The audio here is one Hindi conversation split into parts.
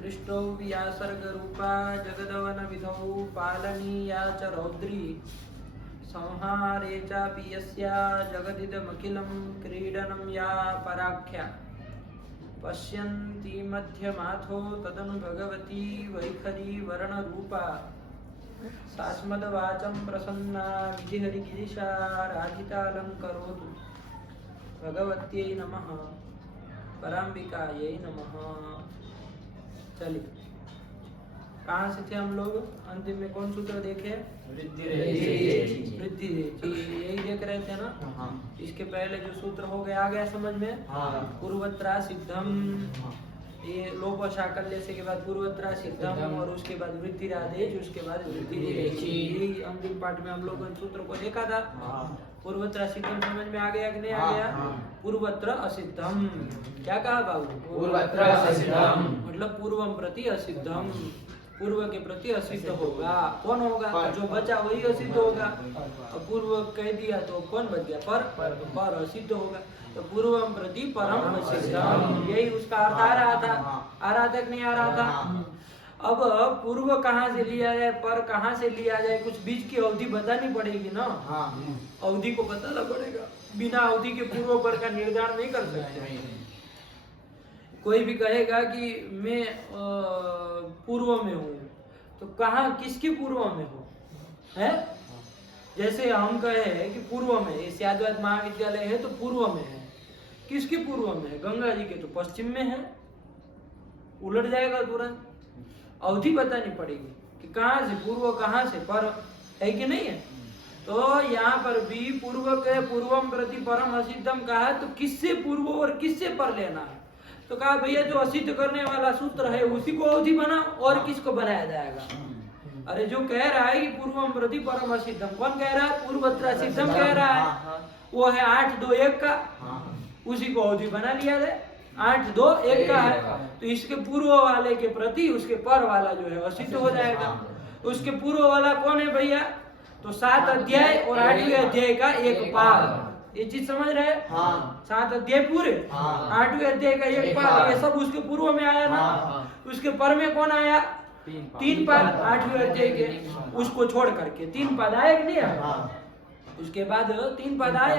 सृष्टौ व्यासर्गरूपा जगदवनविधौ पालनीया च रौद्री संहारे चापि यस्या जगदिदमखिलं क्रीडनं या पराख्या पश्यन्ति मध्यमाथो तदनु भगवती वैखरी वर्णरूपा सास्मदवाचं प्रसन्ना विधिहरिगिरिशा राधितालङ्करोतु भगवत्यै नमः पराम्बिकायै नमः। चलिए, कहाँ से थे हम लोग? अंतिम में कौन सूत्र देखे? वृद्धि वृद्धि यही देख रहे थे ना? हाँ। इसके पहले जो सूत्र हो गया आ गया समझ में? हाँ। पूर्वत्रा सिद्धम, ये लोप शाकल्य से के बाद पूर्वत्रा सिद्धम और उसके बाद वृद्धि राधेश, उसके बाद वृद्धि यही अंतिम पाठ में हम लोग सूत्र को देखा था। हाँ। पूर्वत्र असिद्धम समझ में आ गया कि नहीं आ गया? पूर्वत्र असिद्धम क्या कहा बाबू? पूर्वत्र असिद्धम मतलब पूर्वम प्रति असिद्धम, पूर्व के प्रति असिद्ध होगा। कौन होगा? जो बचा वही असिद्ध होगा। और पूर्व कह दिया तो कौन बच गया? पर असिद्ध होगा। तो पूर्वम प्रति परम असिद्धम, यही उसका अर्थ आ रहा था। आ रहा था कि नहीं आ रहा था? अब पूर्व कहाँ से लिया जाए, पर कहाँ से लिया जाए, कुछ बीच की अवधि बतानी पड़ेगी ना। अवधि को बताना पड़ेगा, बिना अवधि के पूर्व पर का निर्धारण नहीं कर सकते। कोई भी कहेगा कि मैं पूर्व में हूँ, तो कहाँ किसकी पूर्व में हूँ है? जैसे हम कहे कि पूर्व में, ये यादवाद महाविद्यालय है तो पूर्व में है, किसकी पूर्व में है? गंगा जी के तो पश्चिम में है, उलट जाएगा तुरंत। अवधि बतानी पड़ेगी कि कहाँ से पूर्व, कहाँ से पर, है कि नहीं है? तो यहाँ पर भी पूर्व के पूर्वम प्रति परम असिद्धम कहा, तो किससे पूर्व और किससे पर लेना है? तो कहा भैया जो असिद्ध करने वाला सूत्र है उसी को अवधि बना, और किसको बनाया जाएगा? अरे जो कह रहा है कि पूर्वम प्रति परम असिद्धम, कौन कह रहा है? पूर्वत्र असिद्धम कह रहा है, वो है 8 2 1 का, उसी को अवधि बना लिया जाए। 8 2 1 का है, तो इसके पूर्व वाले के प्रति उसके पर वाला जो है असिद्ध हो जाएगा। उसके पूर्व वाला कौन है भैया? तो 7 अध्याय और 8वें अध्याय का एक पाद, ये चीज समझ रहे हैं? 7 अध्याय पूरे, 8वें अध्याय का एक पाद, ये सब उसके पूर्व में आया ना। उसके पर में कौन आया? 3 पाद 8वें अध्याय के, उसको छोड़ करके 3 पाद आए कि नहीं आए? उसके बाद 3 पद आए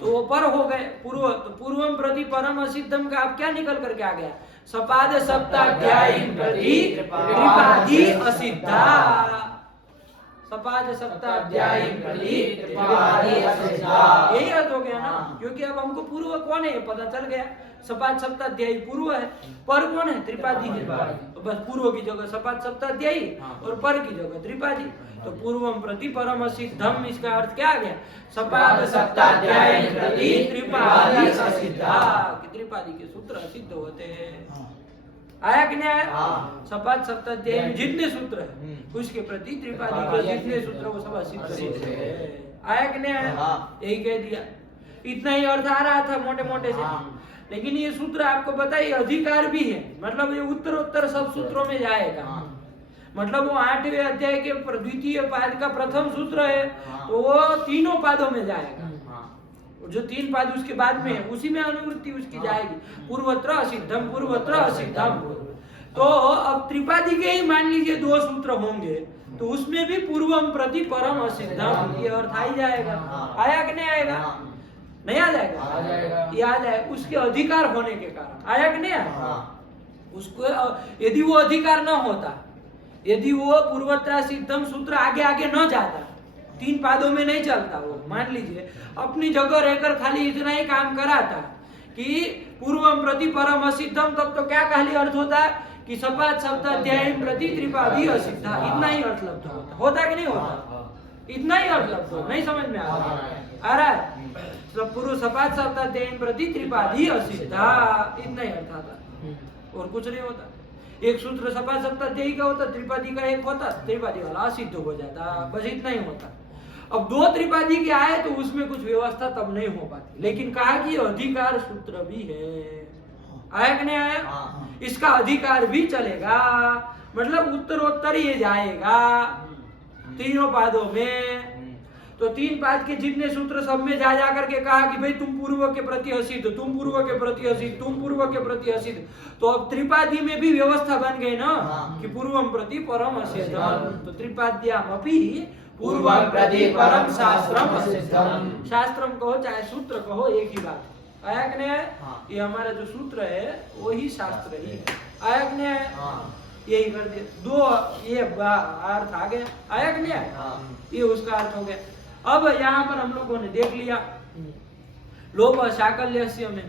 तो वो पर हो गए पूर्व। तो पूर्वम प्रति परम असिद्धम का अब क्या निकल करके आ गया? सपाद सप्ताध्यायी प्रति त्रिपादी असिद्धा, सपाद सप्ताध्यायी प्रति त्रिपादी असिद्धा, यही अर्थ हो गया ना। क्योंकि अब हमको पूर्व कौन है पता चल गया, सपाद सप्ताध्यायी पूर्व है, पर कौन है? त्रिपादी है। तो बस पूर्व की जगह सपाद सप्ताध्यायी और पर की जगह त्रिपादी। तो पूर्वम प्रति परम असिद्धम, इसका अर्थ क्या आ गया? सपाद सप्ताध्यायी प्रति त्रिपादी असिद्धा, त्रिपादी के सूत्र असिद्ध होते हैं। आया कि नहीं आया? सपाद सप्ताध्यायी में जितने सूत्र है उसके प्रति त्रिपादी के जितने सूत्र वो सब असिद्ध होते हैं। आया कि नहीं आया? यही कह दिया। इतना ही अर्थ आ रहा था मोटे मोटे से, लेकिन ये सूत्र आपको पता है अधिकार भी है, मतलब ये उत्तरोत्तर सब सूत्रों में जाएगा। मतलब वो 8वें अध्याय के द्वितीय पाद का प्रथम सूत्र है, तो वो तीनों पादों में जाएगा। जो 3 पाद उसके बाद में है उसी में अनुवृत्ति उसकी जाएगी। पूर्वत्र असिद्धम, पूर्वत्र असिद्धम। तो अब त्रिपादी के ही मान लीजिए 2 सूत्र होंगे, तो उसमें भी पूर्वम प्रति परम असिद्धम ये अर्थ आ ही जाएगा। आया कि नहीं आएगा? नहीं आ जाएगा? ये आ जाए उसके अधिकार होने के कारण। आया कि नहीं आया? उसको यदि वो अधिकार न होता, यदि वो पूर्वत्रा सिद्धम सूत्र आगे आगे न जाता, 3 पादों में नहीं चलता, वो मान लीजिए अपनी जगह रहकर खाली इतना ही काम कराता कि पूर्वम प्रति परम असिद्धम, तब तो क्या खाली अर्थ होता है कि सपाद सप्ताध्यायी प्रति त्रिपादी असिद्धा, इतना ही अर्थ लब्ध होता कि नहीं होता? इतना ही अर्थ लब्ध हो, नहीं समझ में आ रहा है? पूर्व सपाद सप्ताध्यायी प्रति त्रिपादी असिद्धा, इतना ही अर्थ आता, और कुछ नहीं होता। एक सूत्र सपाद सप्ताध्यायी का होता, त्रिपादी का एक होता, त्रिपादी वाला असिद्ध हो जाता, बस इतना ही होता। अब 2 त्रिपादी के आए तो उसमें कुछ व्यवस्था तब नहीं हो पाती, लेकिन कहा कि अधिकार सूत्र भी है। आया कि नहीं आया? इसका अधिकार भी चलेगा, मतलब उत्तरोत्तर ये जाएगा तीनों पादों में। तो 3 पाद के जितने सूत्र सब में जा करके कहा कि भाई तुम पूर्व के प्रति असिद्ध, तुम पूर्व के प्रति असिद्ध, तुम पूर्व के प्रति असिद्ध। तो अब त्रिपादी में भी व्यवस्था बन गई ना कि पूर्वम प्रति परम असिद्धम। तो त्रिपाद्यामपि पूर्वम प्रति परम शास्त्रम असिद्धम। शास्त्रम कहो चाहे सूत्र कहो एक ही बात है। आया कि नहीं है? ये हमारा जो सूत्र है वही शास्त्र ही है। आया कि नहीं है? यही कर दिया, दो ये अर्थ आ गया। आया कि नहीं है? ये उसका अर्थ हो गया। अब यहाँ पर हम लोगों ने देख लिया लोप साकल्यस्य में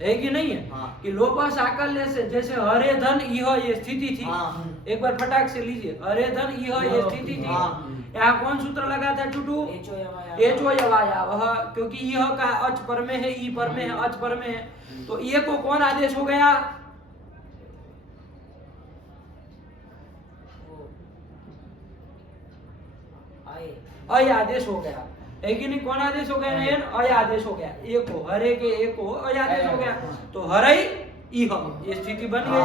है कि नहीं है कि लोप साकल्य से जैसे हरे धन यह ये स्थिति थी। एक बार फटाक से लीजिए, हरे धन यह ये स्थिति थी। यहाँ कौन सूत्र लगा था टूटू? एचो यवाया वह, क्योंकि यह का अच पर में है, ई पर में है, अच पर में है। तो ये को कौन आदेश हो गया? अय आदेश हो गया है कि नहीं? कौन आदेश हो गया? अय आदेश हो गया। एक हो हरे के एक हो अय आदेश हो गया। तो हरई इह ये स्थिति बन गई।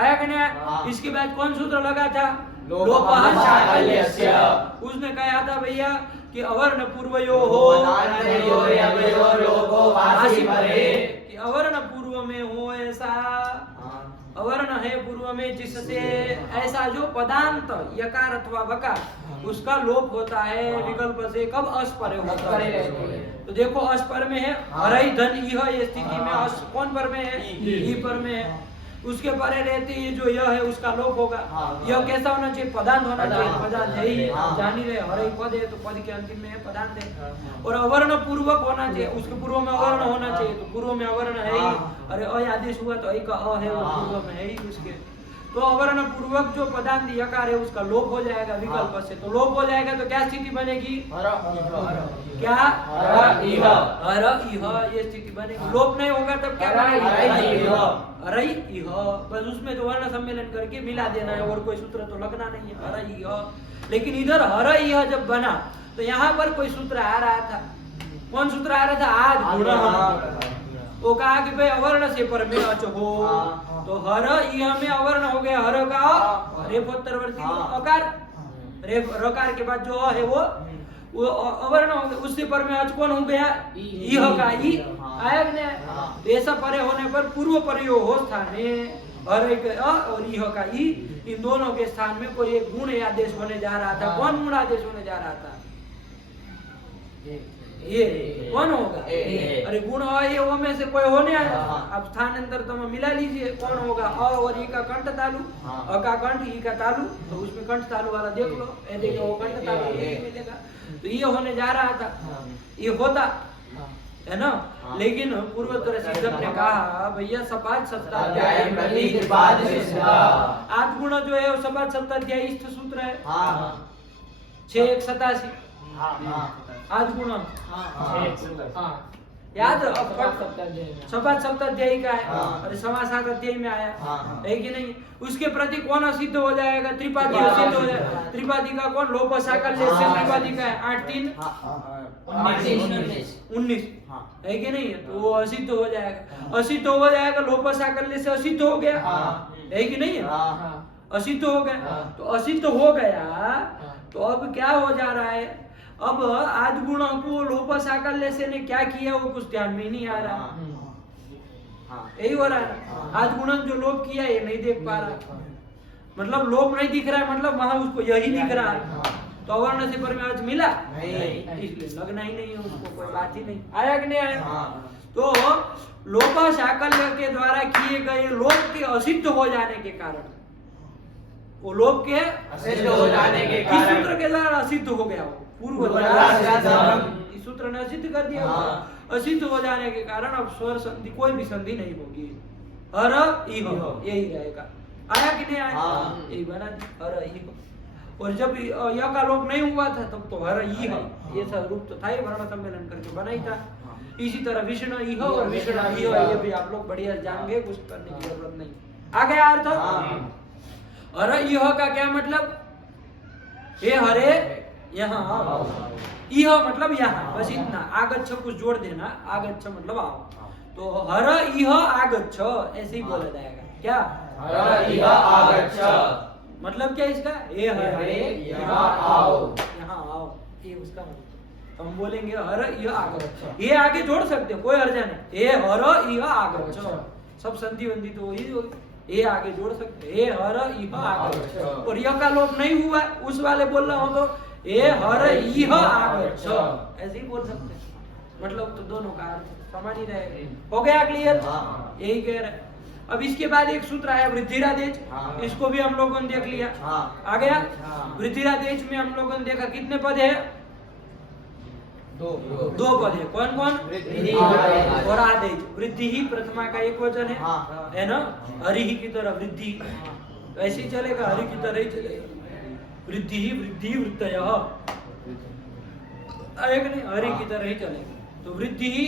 आया कि नहीं? इसके बाद कौन सूत्र लगा था? लोपः साकल्यस्य। उसने कहा था भैया कि अवर्ण पूर्वयो हो कि अवर्ण पूर्व में हो ऐसा, अवर्ण है पूर्व में जिससे ऐसा जो पदांत यकार अथवा वकार उसका लोप होता है विकल्प से। कब? अस्पर होता है। तो देखो अस्पर में है हरई धन यह ये स्थिति में अस कौन पर में है? ई पर में है। उसके परे रहते ये जो यह है उसका लोप होगा। यह कैसा होना चाहिए? पदांत होना चाहिए। पदांत है ही, जान ही रहे हरई पद है तो पद के अंतिम में है पदांत है। और अवर्ण पूर्वक होना चाहिए, उसके पूर्व में अवर्ण होना चाहिए। तो पूर्व में अवर्ण है ही। अरे अय आदेश हुआ तो अय का अ है वो पूर्व में है ही उसके। तो अवर्ण पूर्वक जो पदांत यकार है उसका लोप हो जाएगा विकल्प से। तो लोप हो जाएगा तो क्या स्थिति बनेगी? क्या? हर इह ये स्थिति बनेगी। लोप नहीं होगा तब क्या बनेगा? हरई इह। बस उसमें तो वर्ण सम्मेलन करके मिला देना है और कोई सूत्र तो लगना नहीं है। हरई इह। लेकिन इधर हरई इह जब बना तो यहाँ पर कोई सूत्र आ रहा था। कौन सूत्र आ रहा था? आज गुण। वो कहा कि भाई अवर्ण से पर में अच हो। तो हर यह में अवर्ण हो गया, हर का रेफोत्तरवर्ती अकार, रकार के बाद जो है वो अवर्ण हो गया। उससे पर में अच कौन हो गया? यह का ई। आया ने ऐसा परे होने पर पूर्व परयो हो स्थान हर एक अ और यह का ई, इन दोनों के स्थान में कोई एक गुण आदेश होने जा रहा था। कौन गुण आदेश होने जा रहा था? ये कौन होगा? अरे गुण ये ओ में से कोई होने आया। अब स्थानांतर तुम मिला लीजिए कौन होगा? अ और ई का कंठ तालु, अ का कंठ ई का तालु। तो उसमें कंठ तालु वाला देख लो, ये देखो वो कंठ तालु ये मिलेगा। तो ये होने जा रहा था, ये होता है ना। लेकिन पूर्वोत्तर सिद्धम ने कहा भैया सपाद सप्ताध्याय आठ गुण जो है वो सपाद सप्ताध्याय इष्ट सूत्र है 687 आज गुण याद सपाद सप्ताध्याय का है। अरे समासात अध्याय में आया है कि नहीं? उसके प्रति कौन सिद्ध हो जाएगा? त्रिपादी सिद्ध हो जाएगा। त्रिपादी का कौन? लोप साकल्य से त्रिपादी का है 8 3 19 है कि नहीं? तो वो असिद्ध हो जाएगा। असिद्ध हो जाएगा, लोप साकल्य से असिद्ध हो गया है कि नहीं? असिद्ध हो गया। तो असिद्ध हो गया तो अब क्या हो जा रहा है? अब आद गुण को लोप साकल्य से ने क्या किया वो कुछ ध्यान में नहीं आ रहा। यही हो रहा है। आज गुणन जो लोप किया ये नहीं देख पा रहा, मतलब लोप नहीं दिख रहा है, मतलब वहां उसको यही दिख रहा है। तो अवर्ण से पर में आज मिला इसलिए लगना ही नहीं है उसको, कोई बात ही नहीं। आया कि नहीं आया? तो लोप साकल्य के द्वारा किए गए लोप के असिद्ध हो जाने के कारण, वो लोप के असिद्ध हो जाने के कारण सूत्र के द्वारा असिद्ध हो गया। वो पूर्व इस सूत्र ने असिद्ध कर दिया। असिद्ध हो जाने के कारण अब स्वर संधि कोई भी संधि नहीं होगी। हर इह यही रहेगा। आया कि नहीं आया? यही बना हर इह। और जब यह का लोप नहीं हुआ था तब तो हर इह ये सब रूप तो था ही, वर्ण सम्मेलन करके बना ही था। इसी तरह विष्णु इह और विष्णु इह ये भी आप लोग बढ़िया जानेंगे, कुछ करने की जरूरत नहीं। आ गया अर्थ? हर इह का क्या मतलब? हे हरे यहाँ आओ। इह मतलब यहाँ, बस इतना। आगच्छ कुछ जोड़ देना, आगच्छ मतलब आओ। तो हर इह आगच्छ ऐसे ही बोला जाएगा। क्या? हर इह आगच्छ मतलब क्या इसका? हे हरे यहाँ आओ, यहाँ आओ, ये उसका मतलब। तो हम बोलेंगे हर इह आगच्छ। ये आगे जोड़ सकते हो, कोई हर्जा नहीं। ये हर इह आगच्छ, सब संधि वंधि तो वही होगी। ये आगे जोड़ सकते हैं, ये हर इह आगच्छ। और यह का लोप नहीं हुआ, उस वाले बोलना हो तो ये हर इह आगच्छ, ऐसे ही बोल सकते हैं। मतलब तो दोनों का अर्थ समान ही रहेगा। हो गया क्लियर? यही कह रहे हैं। अब इसके बाद एक सूत्र आया वृद्धिरादेश, इसको भी हम लोगों ने देख लिया। आ गया? वृद्धिरादेश में हम लोगों ने देखा कितने पद है? दो पद है। कौन कौन? वृद्धि और आदेश। वृद्धि ही प्रथमा का एक वचन है ना? हरि ही की तरह वृद्धि, ऐसे ही चलेगा, हरि की तरह ही चलेगा। वृद्धि ही वृद्धि वृत्तयः, एक नहीं, हरि की तरह ही चलेगा। तो वृद्धि ही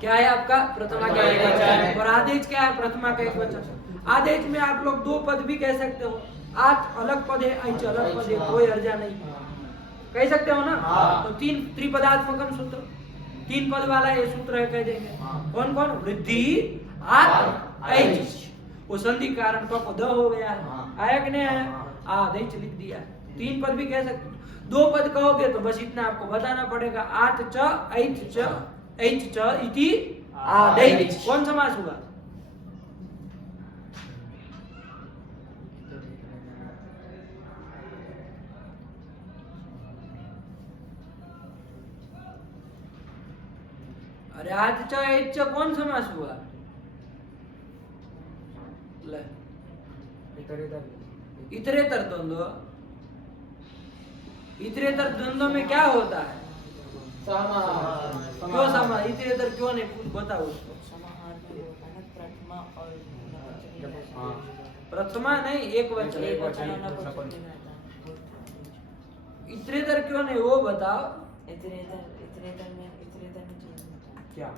क्या है आपका? प्रथमा का एक वचन। और आदेश क्या है? प्रथमा का एक वचन। आदेश में आप लोग दो पद भी कह सकते हो। आठ अलग पद है, ऐच अलग पद है, कोई हर्जा नहीं, कह सकते हो ना? तो तीन त्रिपदात्मकम सूत्र, तीन पद वाला ये सूत्र है, कह देंगे। कौन कौन? वृद्धि आत ऐच। वो संधि कारण द हो गया है, आया कि नहीं आया? आदेश लिख दिया। तीन पद भी कह सकते हो। दो पद कहोगे तो बस इतना आपको बताना पड़ेगा, आठ च ऐच च ऐच च इति आदेश। कौन समास हुआ? अरे आठ च ऐच च कौन समास हुआ? ले इतरेतर द्वंद्व। इतरेतर द्वंद्व में क्या होता है? क्यों समास? इतरेतर क्यों नहीं, बताओ उसको। प्रथमा नहीं, एक वचन। इतरेतर क्यों नहीं, वो बताओ। इतरेतर में क्या?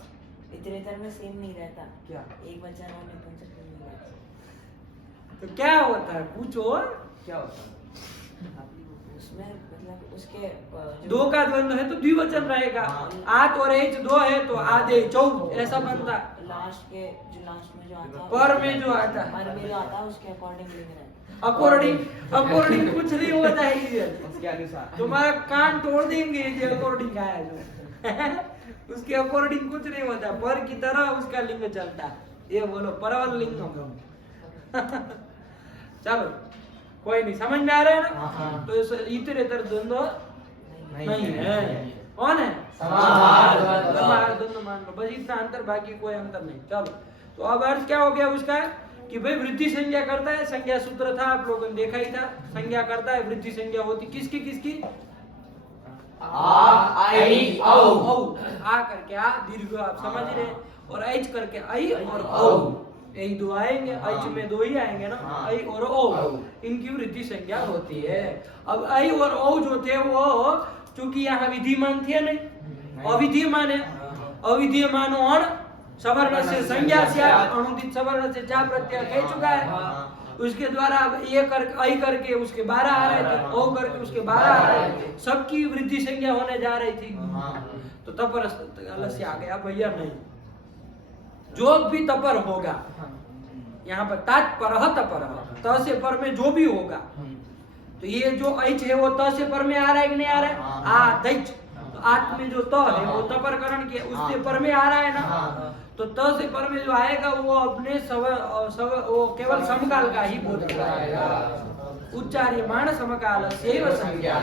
इतरेतर में सेम नहीं रहता क्या? एक वचन और नपुंसक नहीं रहता। तो क्या होता है, पूछो। क्या होता है उसमें? मतलब उसके दो का द्वंद्व है तो द्विवचन रहेगा। आठ और एच दो है तो आधे चौ, ऐसा बनता। लास्ट के जो लास्ट में जो आता है, पर में जो आता है, पर में जो आता है उसके अकॉर्डिंग लिख रहे हैं। अकॉर्डिंग कुछ नहीं होता है उसके अनुसार तुम्हारा कान तोड़ देंगे ये अकॉर्डिंग आया जो उसके अकॉर्डिंग कुछ नहीं होता, पर की तरह उसका लिंग चलता है। ये बोलो परवल लिंगम। चलो कोई नहीं, समझ में आ रहा है ना? तो इस इतरेतर द्वंद्व नहीं है। कौन है? समाहार द्वंद्व मान लो, बस इतना अंतर, बाकी कोई अंतर नहीं। चलो तो अब अर्थ क्या हो गया उसका कि भाई वृद्धि संज्ञा करता है। संज्ञा सूत्र था, आप लोगों ने देखा ही था। संज्ञा करता है, वृद्धि संज्ञा होती किसकी किसकी? आ आई औ। आ करके आ दीर्घ, आप समझ रहे, और ऐच करके आई और औ, यही दो आएंगे। ऐच में दो ही आएंगे ना, आई और औ, इनकी वृद्धि संज्ञा होती है। अब आई और औ जो थे वो चूंकि यहाँ विधिमान थे नहीं, अविधीयमान है। अविधीयमान अण सवर्ण से संज्ञा से अनुदित सवर्ण से जा प्रत्यय कह चुका है। उसके द्वारा अब ये कर आई करके उसके 12 आ रहे थे, ओ करके उसके 12 आ रहे थे, सबकी वृद्धि संज्ञा होने जा रही थी। तो तपर अलस्य आ गया भैया, नहीं, जो भी तपर होगा यहाँ पर तात्पर तपर, त से पर में जो भी होगा, तो ये जो ऐच है वो त से पर में आ रहा है कि नहीं आ रहा है? आ दैच, तो आत्म में जो त है वो तपर करण के उससे पर में आ रहा है ना। तो त से पर में जो आएगा वो अपने वो केवल समकाल का ही बोध कराएगा। उच्चार्यमाण समकाल सेव संज्ञा,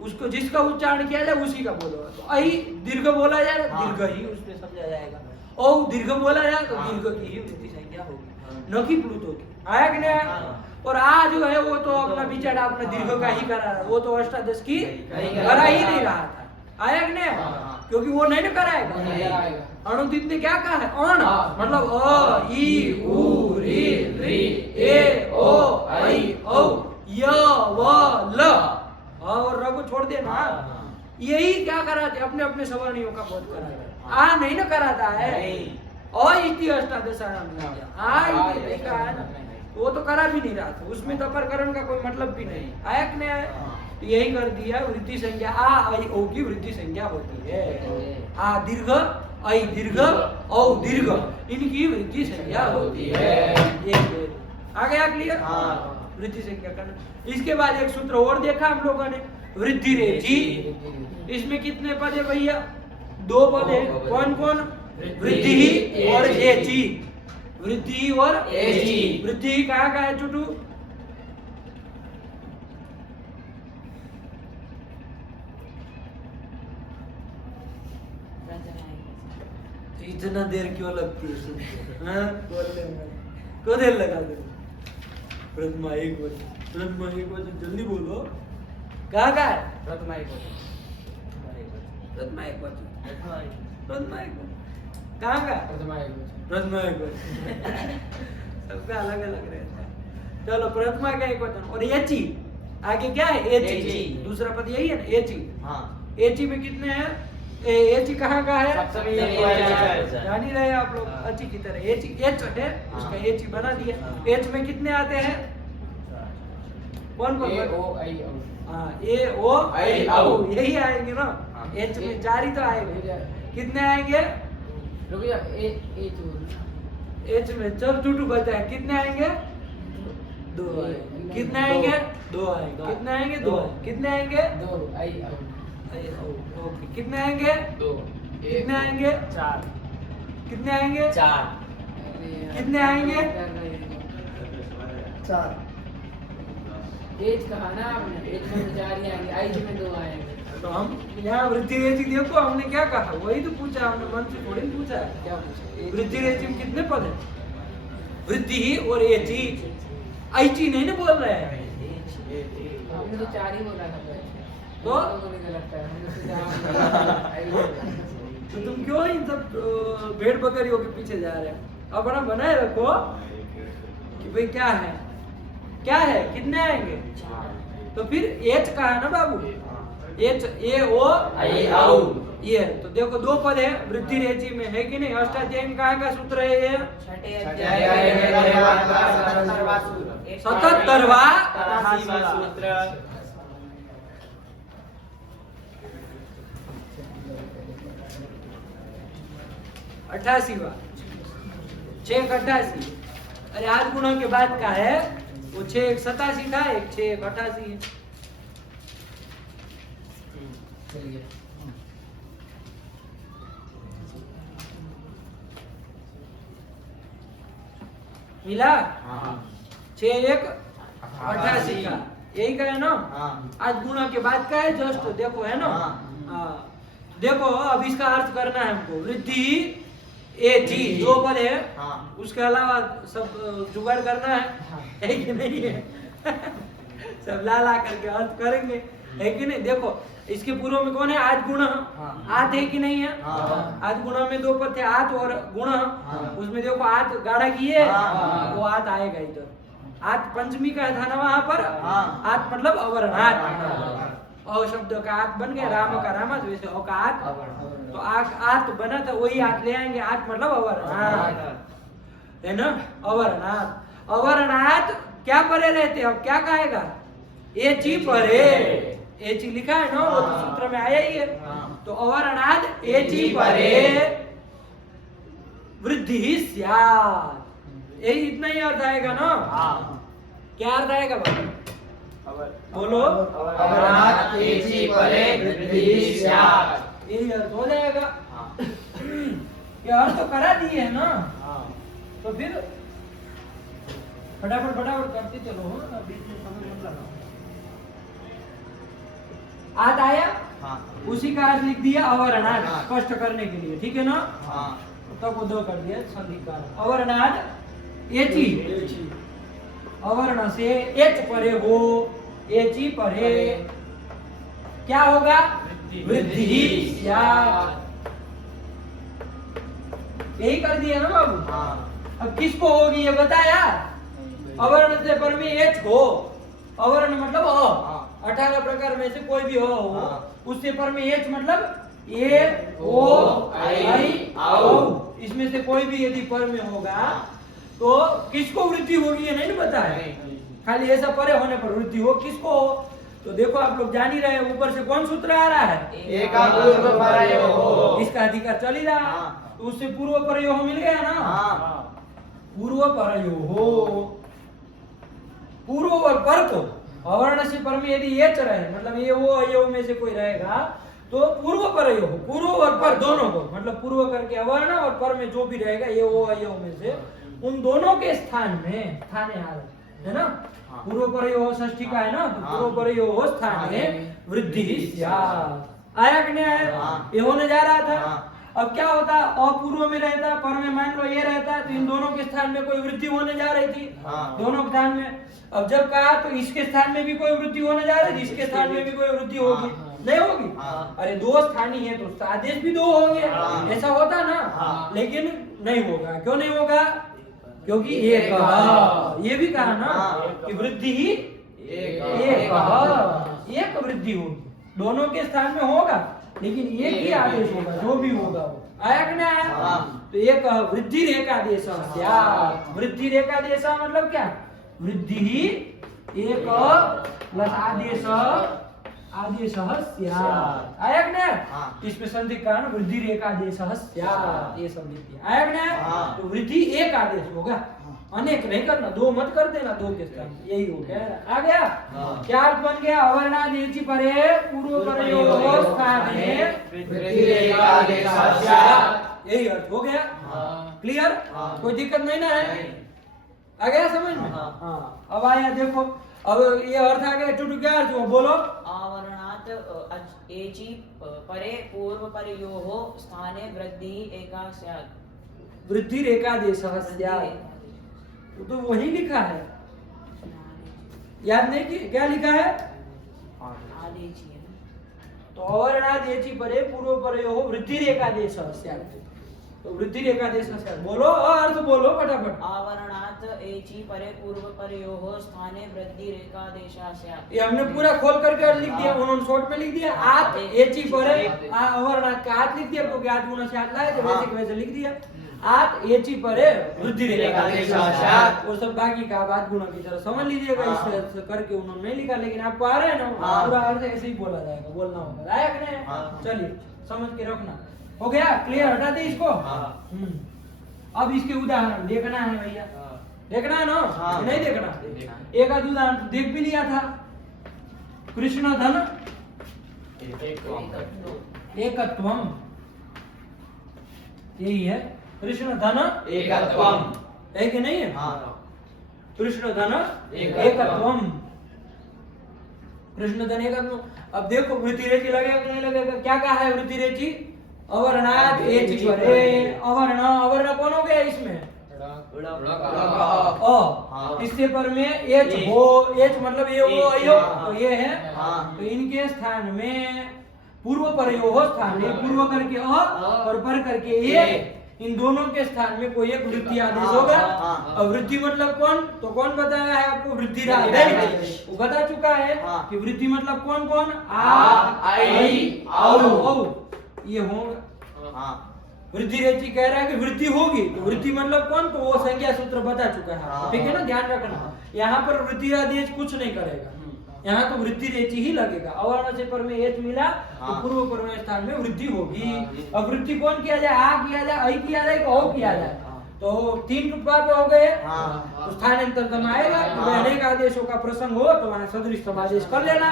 उसको जिसका उच्चारण किया जाए उसी का बोध होगा। तो आई दीर्घ बोला जाए दीर्घ ही उसमें समझा जाएगा, और दीर्घ बोला जाए तो दीर्घ की ही वृद्धि संज्ञा होगी, न कि प्लुतो की। आया कि नहीं आया? और आ जो है वो तो अपना विचार अपने दीर्घ का ही करा रहा, वो तो अष्टादश की करा ही नहीं रहा था। आया कि नहीं? क्योंकि वो नहीं ना कराएगा। अनुदित ने क्या कहा है? अण, मतलब अ ई उ री री ए ओ आई औ य व ल, और र को छोड़ देना। यही क्या कराते? अपने अपने सवर्णियों का बोध कराते। आ नहीं ना कराता है, अ इति अष्टादशानाम, आ इति नहीं कहा है ना, वो तो करा भी नहीं रहा था, उसमें तपरकरण का कोई मतलब भी नहीं। आया कि नहीं आया? तो यही कर दिया, वृद्धि संज्ञा आ आई ओ की वृद्धि संज्ञा होती है। आ दीर्घ आई दीर्घ औ दीर्घ, इनकी वृद्धि संज्ञा होती है। आ गया क्लियर? वृद्धि संज्ञा करना। इसके बाद एक सूत्र और देखा हम लोगों ने, वृद्धि रेची। इसमें कितने पद है भैया? 2 पद है। कौन कौन? वृद्धि और एची। वृद्धि और एची। वृद्धि कहाँ का है चुटू? इतना देर क्यों लगती है सुनते? हाँ, बोलने में क्यों देर लगा दे? प्रथमा एक वचन जल्दी बोलो। कहाँ का है? प्रथमा एक वचन। प्रथमा एक वचन। प्रथमा एक वचन कहाँ का? प्रथमा एक वचन। सबका अलग अलग रहता है। चलो प्रथमा का एक वचन और एची। आगे क्या है? एची। दूसरा पद यही है ना, एची। हाँ। एची में कितने हैं? एची कहाँ का है? सप्तमी जान ही रहे आप लोग अच्छी की तरह। एच एच है, उसका एच बना दिया। एच में कितने आते हैं? कौन कौन? ए ओ आई औ। हाँ, ए ओ आई औ यही आएंगे ना। एच में जारी तो आएंगे। कितने आएंगे? रुकिए एच में चल टूटू बताए कितने आएंगे? 2 आएंगे। कितने आएंगे? 2 आएंगे। कितने आएंगे? 2 कितने आएंगे? 2 आई औ। ओके। कितने आएंगे? 2। कितने आएंगे? 4। कितने आएंगे? 4। कितने आएंगे? 4। एज कहा ना आपने? एज में 4 ही आएंगे, आई में 2 आएंगे। तो हम यहाँ वृद्धि रेची देखो हमने क्या कहा, वही तो पूछा हमने, मन से थोड़ी पूछा है। क्या पूछा? वृद्धि रेची में कितने पद है? वृद्धि और एची। ऐची नहीं ना बोल रहे हैं। हमने तो 4 ही बोला था। तो तो तुम क्यों इन सब भेड़ बकरियों के पीछे जा रहे हैं? अपना बनाए रखो कि भाई क्या है, क्या है, कितने आएंगे। तो फिर एच का है ना बाबू, एच ए ओ आई औ ये। तो देखो 2 पद है वृद्धि रेची में, है कि नहीं? अष्टाध्यायी में कहाँ का सूत्र है ये? 77वां सूत्र। 88वां 6 88। अरे 8 गुणों के बाद का है वो। 6 1 87 था, 1 6 1 88 है। मिला? 6 1 88 का यही का है ना? आज गुणा के बाद का है जस्ट, देखो है ना? हाँ देखो अब इसका अर्थ करना है हमको। वृद्धि एची 2 पद है, उसके अलावा सब जुगाड़ करना है कि नहीं है? सब ला ला करके अर्थ करेंगे, है कि नहीं? देखो इसके पूर्व में कौन है? आठ गुण। आठ है कि नहीं है? आठ गुणा में 2 पद थे, आठ और गुण। उसमें देखो आठ गाढ़ा किए, वो आठ आएगा इधर। आठ पंचमी का था ना वहां पर। आठ मतलब अवर्ण। और शब्द का आठ बन गया, राम का रामा, तो वैसे का आठ। तो आठ बना था, वही आठ ले आएंगे। आठ मतलब अवर्ण है ना? अवर्णात। अवर्णात क्या परे रहते? अब क्या कहेगा? एची परे। एची लिखा है ना, वो तो सूत्र में आया ही है। तो अवर्णात एची परे वृद्धि स्यात्। यही इतना ही अर्थ आएगा ना? क्या अर्थ आएगा बाबा? बोलो। अवर्णात एची परे वृद्धि स्यात्। यही अर्थ हो जाएगा। ये अर्थ तो करा दिए है ना? तो फिर फटाफट करते चलो, बीच में समय मत लगाओ। आठ आया, उसी का अर्थ लिख दिया अवर्णाद, स्पष्ट करने के लिए, ठीक है ना? तब वो 2 कर दिया संधिकार। अवर्णाद एची, अवर्ण से एच परे हो, एची परे क्या होगा? वृद्धि स्यात्। यही कर दिया ना बाबू? अब किसको होगी ये बताया? अवर्ण से पर में एच हो। अवर्ण मतलब अ, 18 प्रकार में से कोई भी हो, उससे पर में एच मतलब ए ओ आई औ। इसमें से कोई भी यदि पर में होगा तो किसको वृद्धि होगी ये नहीं बताया। खाली ऐसा परे होने पर वृद्धि हो, किसको हो? तो देखो आप लोग जान ही रहे हैं, ऊपर से कौन सूत्र आ रहा है? एका पूर्व परयोः। इसका अधिकार चल ही रहा है, तो उससे पूर्व परयोः मिल गया ना? पूर्व परयोः, पूर्व और पर को अवर्ण से पर में यदि एच रहे, मतलब ये वो अवयव में से कोई रहेगा, तो पूर्व पर अवयव, पूर्व और पर दोनों को, मतलब पूर्व करके अवर्ण और पर में जो भी रहेगा ये वो अवयव में से, उन दोनों के स्थान में स्थाने है ना, पूर्व पर अवयव षष्ठी का है ना, तो पूर्व पर अवयव स्थान में वृद्धि स्यात्। आया कि नहीं आया? ये होने जा रहा था। अब क्या होता, अपूर्व में रहता, पर में मान लो ये रहता, तो इन दोनों के स्थान में कोई वृद्धि होने जा रही थी, दोनों के स्थान में। अब जब कहा तो इसके स्थान में भी कोई वृद्धि होने जा रही थी, इसके स्थान में भी कोई वृद्धि होगी, नहीं होगी? अरे दो स्थानी है तो आदेश भी दो होंगे, ऐसा होता ना, लेकिन नहीं होगा। क्यों नहीं होगा? क्योंकि एक, ये भी कहा ना कि वृद्धि ही एक वृद्धि होगी, दोनों के स्थान में होगा, लेकिन एक ही आदेश होगा, जो भी होगा वो। आया कि नहीं आया? तो एक वृद्धि रेखादेश स्यात्। वृद्धि रेखादेश मतलब क्या? वृद्धि ही एक प्लस आदेश स्यात्। आया कि नहीं? इसमें संधि कारण वृद्धि रेखादेश स्यात्, ये सब लिखिए। आया कि नहीं? तो वृद्धि एक आदेश होगा, अनेक नहीं करना, दो मत कर देना, दो के स्थान, यही हो गया। आ गया? क्या अर्थ बन गया? अवर्णादेशि परे पूर्व परयोः स्थाने वृद्धि रेखादेश स्यात्, यही अर्थ हो गया। क्लियर? कोई दिक्कत नहीं ना है? आ गया समझ में? हाँ। अब आया देखो, अब ये अर्थ आ गया। टुटू क्या अर्थ हुआ? बोलो। अवर्णात् एचि परे पूर्व परयोः स्थाने वृद्धि एका स्यात्। वृद्धि रेखादेशः स्यात्, तो वही लिखा है, याद नहीं कि क्या लिखा है? आदेशि है। तो अवर्णादेशि परे पूर्व परयोः वृद्धि रेखादेशः स्यात्, तो वृद्धि रेखादेशः स्यात्। बोलो अर्थ बोलो फटाफट। अवर्णात् एचि परे पूर्व परयोः स्थाने वृद्धि रेखादेशः स्यात्। ये हमने पूरा खोल करके अर्थ लिख दिया, उन्होंने शॉर्ट में लिख दिया। आत एचि परे, अवर्णात् का आत लिख दिया, क्योंकि आत गुना से आत लाए थे, वैसे के वैसे लिख दिया। आत एचि परे वृद्धि रेखादेशः स्यात्, वो सब बाकी का बात गुना की तरह समझ लीजिएगा। इस करके उन्होंने नहीं लिखा, लेकिन आपको आ रहा है ना, पूरा अर्थ ऐसे ही बोला जाएगा, बोलना होगा। आया कि नहीं? चलिए समझ के रखना। हो गया? क्लियर? हटा दे इसको। अब इसके उदाहरण देखना है भैया, देखना है ना? नहीं देखना? एक आध उदाहरण तो देख भी लिया था। कृष्ण धन एकत्वम, यही है। कृष्ण धन एकत्वम है कि नहीं है? कृष्ण धन एकत्वम, कृष्ण धन एकत्वम। अब देखो वृद्धि रेचि लगेगा कि नहीं लगेगा? क्या कहा है वृद्धि रेचि? अवर्णात् एचि परे, अवर्ण, अवर्ण कौन हो गया इसमें? इससे पर में एच हो, एच मतलब ये वो अयो, तो ये है, तो इनके स्थान में पूर्व परयोः स्थान में पूर्व करके और पर करके ए, इन दोनों के स्थान में कोई एक वृद्धि आदेश होगा। और वृद्धि मतलब कौन? तो कौन बताया है आपको? वृद्धि आदेश वो बता चुका है कि वृद्धि मतलब कौन कौन? आ, आई, औ, ये होगा। वृद्धि रेचि कह रहा है कि वृद्धि होगी, तो वृद्धि मतलब कौन? तो वो संज्ञा सूत्र बता चुका है, ठीक है ना? ध्यान रखना, यहाँ पर वृद्धि आदेश कुछ नहीं करेगा, यहाँ तो वृद्धि रेचि ही लगेगा। अवर्ण से पर में एच मिला तो पूर्व पर में स्थान में वृद्धि होगी। अब वृद्धि कौन किया जाए? आ किया जाए, आई किया जाए, औ किया जाए, तो तीन रूपा पे हो गए। तो स्थानांतरतम आएगा, तो अनेक आदेशों का प्रसंग हो तो वहां सदृशतम आदेश कर लेना।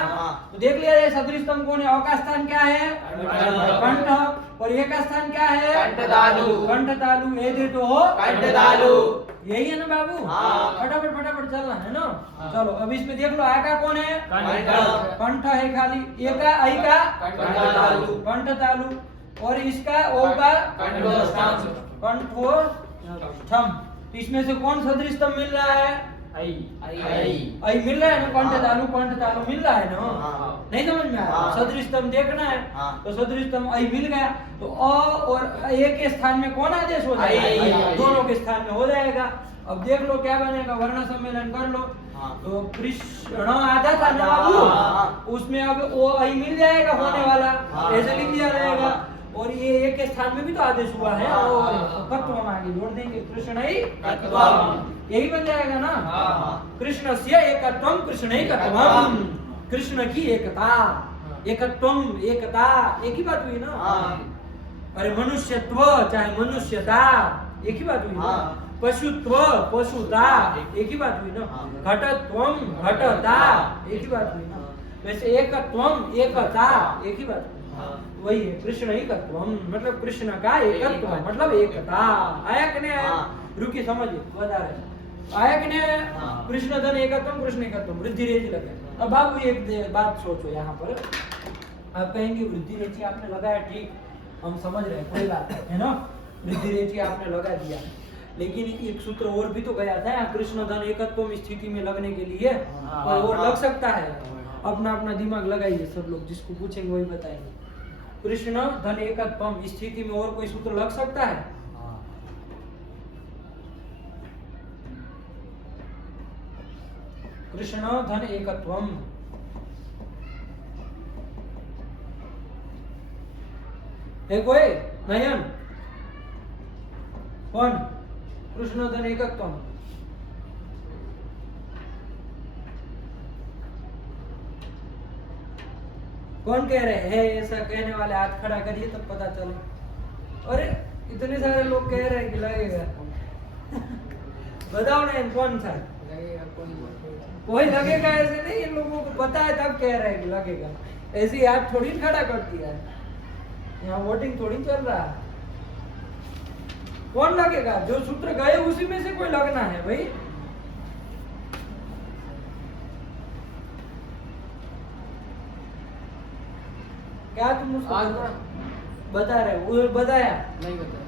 तो देख लिया जाए सदृशतम कौन है? अ का स्थान क्या है? कंठ, और ए का स्थान क्या है? कंठतालु। कंठतालु, ए दे तो हो कंठतालु, यही है ना बाबू? फटाफट फटाफट चलना है ना। चलो अब इसमें देख लो, आ का कौन है? कंठ है खाली, ए का, आई का कंठतालु, कंठतालु, और इसका ओ का कंठो थम। तो इसमें से कौन सदृशतम मिल रहा है? आई मिल रहा है ना? कंठतालु कंठतालु मिल रहा है ना? नहीं समझ में आया? सदृशतम देखना है, तो सदृशतम आई मिल गया, तो अ और ए के स्थान में कौन आदेश हो जाएगा? दोनों के स्थान में हो जाएगा। अब देख लो क्या बनेगा, वर्ण सम्मेलन कर लो। तो कृष्ण आधा था ना बाबू, उसमें अब ओ आई मिल जाएगा होने वाला, ऐसे लिख दिया जाएगा। और ये एक के स्थान में भी तो आदेश हुआ है, और कत्वम आगे जोड़ देंगे, कृष्ण ही कत्वम, यही बन जाएगा ना। कृष्ण से एकत्वम कृष्णैकत्वम, कृष्ण की एकता, एकत्वम एकता, एक ही बात हुई ना। अरे मनुष्यत्व चाहे मनुष्यता, एक ही बात हुई ना। हाँ। पशुत्व पशुता एक ही बात हुई ना। हाँ। घटत्वम घटता एक ही बात हुई ना। वैसे एकत्वम एकता एक ही बात हुई। हाँ। वही है कृष्ण एकत्वम मतलब कृष्ण का एकत्व मतलब एकता। आया कि नहीं आया? हाँ। रुकी समझिए बता रहे आया कि नहीं आया? हाँ। कृष्ण धन एकत्वम कृष्ण एकत्वम वृद्धि रेची लगे। अब बाबू एक बात सोचो यहाँ पर आप कहेंगे वृद्धि रेची आपने लगाया ठीक हम समझ रहे हैं कोई बात नहीं, है ना। वृद्धि रेची आपने लगा दिया लेकिन एक सूत्र और भी तो गया था यहाँ कृष्ण धन एकत्वम स्थिति में लगने के लिए हाँ। कोई और हाँ। लग सकता है। अपना अपना दिमाग लगाइए सब लोग जिसको पूछेंगे वही बताएंगे। कृष्ण धन एकत्वम स्थिति में और कोई सूत्र लग सकता है? कृष्ण धन एकत्वम है कोई? नयन कौन? कृष्ण धन एकत्वम कौन कह रहे हैं? ऐसा कहने वाले हाथ खड़ा करिए तब पता चले। अरे इतने सारे लोग कह रहे हैं कि लगेगा बताओ ना कौन सा कोई लगेगा ऐसे नहीं। इन लोगों को पता है तब कह रहे हैं कि लगेगा। ऐसे ही हाथ थोड़ी खड़ा कर दिया है यहाँ वोटिंग थोड़ी चल रहा है। कौन लगेगा? जो सूत्र गए उसी में से कोई लगना है भाई। क्या तुम उसको आज बता रहे हो? वो बताया नहीं बताया।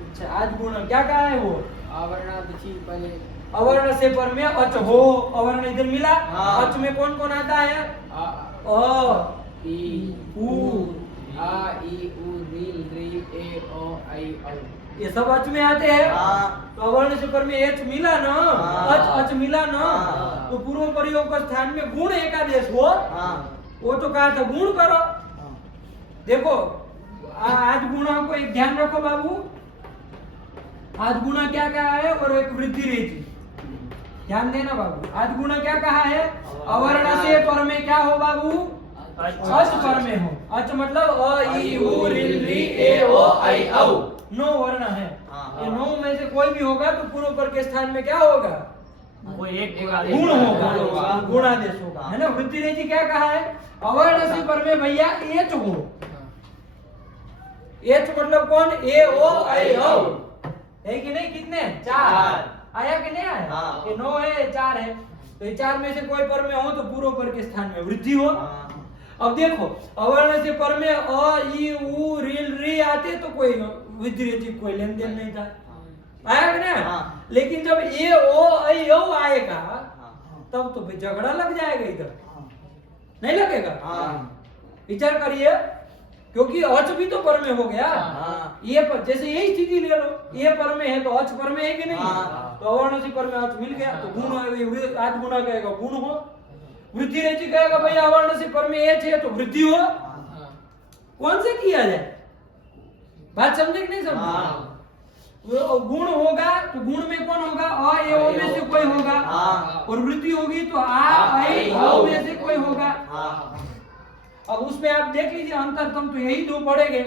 अच्छा आज गुण क्या कहा है वो? आवरणादि पहले अवर्ण से पर में अच हो अवर्ण इधर मिला। हाँ। अच में कौन कौन आता है? आ अ ई उ आ ई उ रील री ए ओ आई औ ये सब अच में आते हैं। हाँ। तो अवर्ण से पर में एच मिला ना। हाँ। अच मिला ना। हाँ। तो पूर्व प्रयोग के स्थान में गुण एकादेश हो हाँ। वो तो कहा था गुण करो। देखो आज गुणा को एक ध्यान रखो बाबू। आज गुणा क्या कहा है और एक वृद्धि रेची ध्यान देना बाबू। आज गुणा क्या कहा है? अवर्ण से पर में क्या हो बाबू? अच पर में हो। अच मतलब अ ई उ ऋ री ए ओ आई औ 9 वर्ण है। हाँ। ये 9 में से कोई भी होगा तो पूर्व पर के स्थान में क्या होगा? कोई एक गुण होगा गुणादेश होगा है ना। वृद्धि रेची क्या कहा है? अवर्ण से पर में भैया एच हो। एच मतलब कौन? ए ओ आई औ है कि नहीं? कितने? 4 आया कि नहीं आया? हाँ। ये 9 है 4 है तो ये 4 में से कोई पर में हो तो पूर्व पर के स्थान में वृद्धि हो। अब देखो अवर्ण से पर में अ ई उ ऋ री आते तो कोई वृद्धि रेची कोई लेन देन नहीं था। आया कि नहीं? हाँ। लेकिन जब ए ओ आई औ आएगा तब तो फिर झगड़ा लग जाएगा इधर नहीं लगेगा? विचार करिए क्योंकि अच भी तो पर में हो गया। हाँ। ये पर जैसे यही स्थिति ले लो ये पर में है तो अच पर में है कि नहीं? हाँ। तो अवर्ण से पर में अच मिल गया तो गुण आज गुणा कहेगा गुण हो। वृद्धि रेची कहेगा भाई अवर्ण से पर में एच है तो वृद्धि हो। कौन से किया जाए? बात समझे कि नहीं समझे? वो गुण होगा तो गुण में कौन होगा? अ ए ओ में से कोई होगा। और वृद्धि होगी तो आ आई औ में से कोई होगा। अब उसमें आप देख लीजिए अंतर तुम तो यही दो पढ़ेंगे।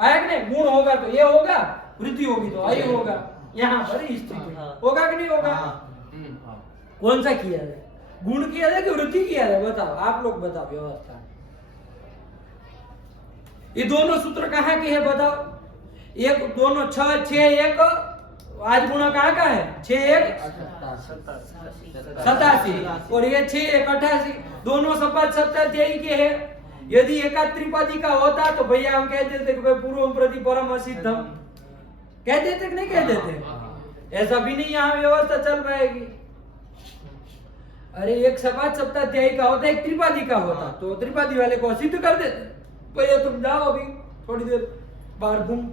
आया कि नहीं? गुण होगा तो ये होगा वृद्धि होगी तो आई होगा। यहाँ पर स्थिति होगा कि नहीं होगा? कौन सा किया जाए? गुण किया जाए कि वृद्धि किया जाए? बताओ आप लोग बताओ व्यवस्था। ये दोनों सूत्र कहाँ के है बताओ? एक दोनों 6 6 1 आज गुणा कहाँ का है? 6 1 87 और ये 6 1 88 दोनों सपाट 77 के है। यदि एकाध त्रिपादी का होता तो भैया हम कह देते कि भाई पूर्वम प्रति परम असिद्धम कह देते कि नहीं कह देते? ऐसा भी नहीं यहाँ व्यवस्था चल पाएगी। अरे एक सपाट सप्ताध्यायी का होता एक त्रिपादी का होता तो त्रिपादी वाले को असिद्ध कर देते। भैया तुम जाओ अभी थोड़ी देर बाहर घूम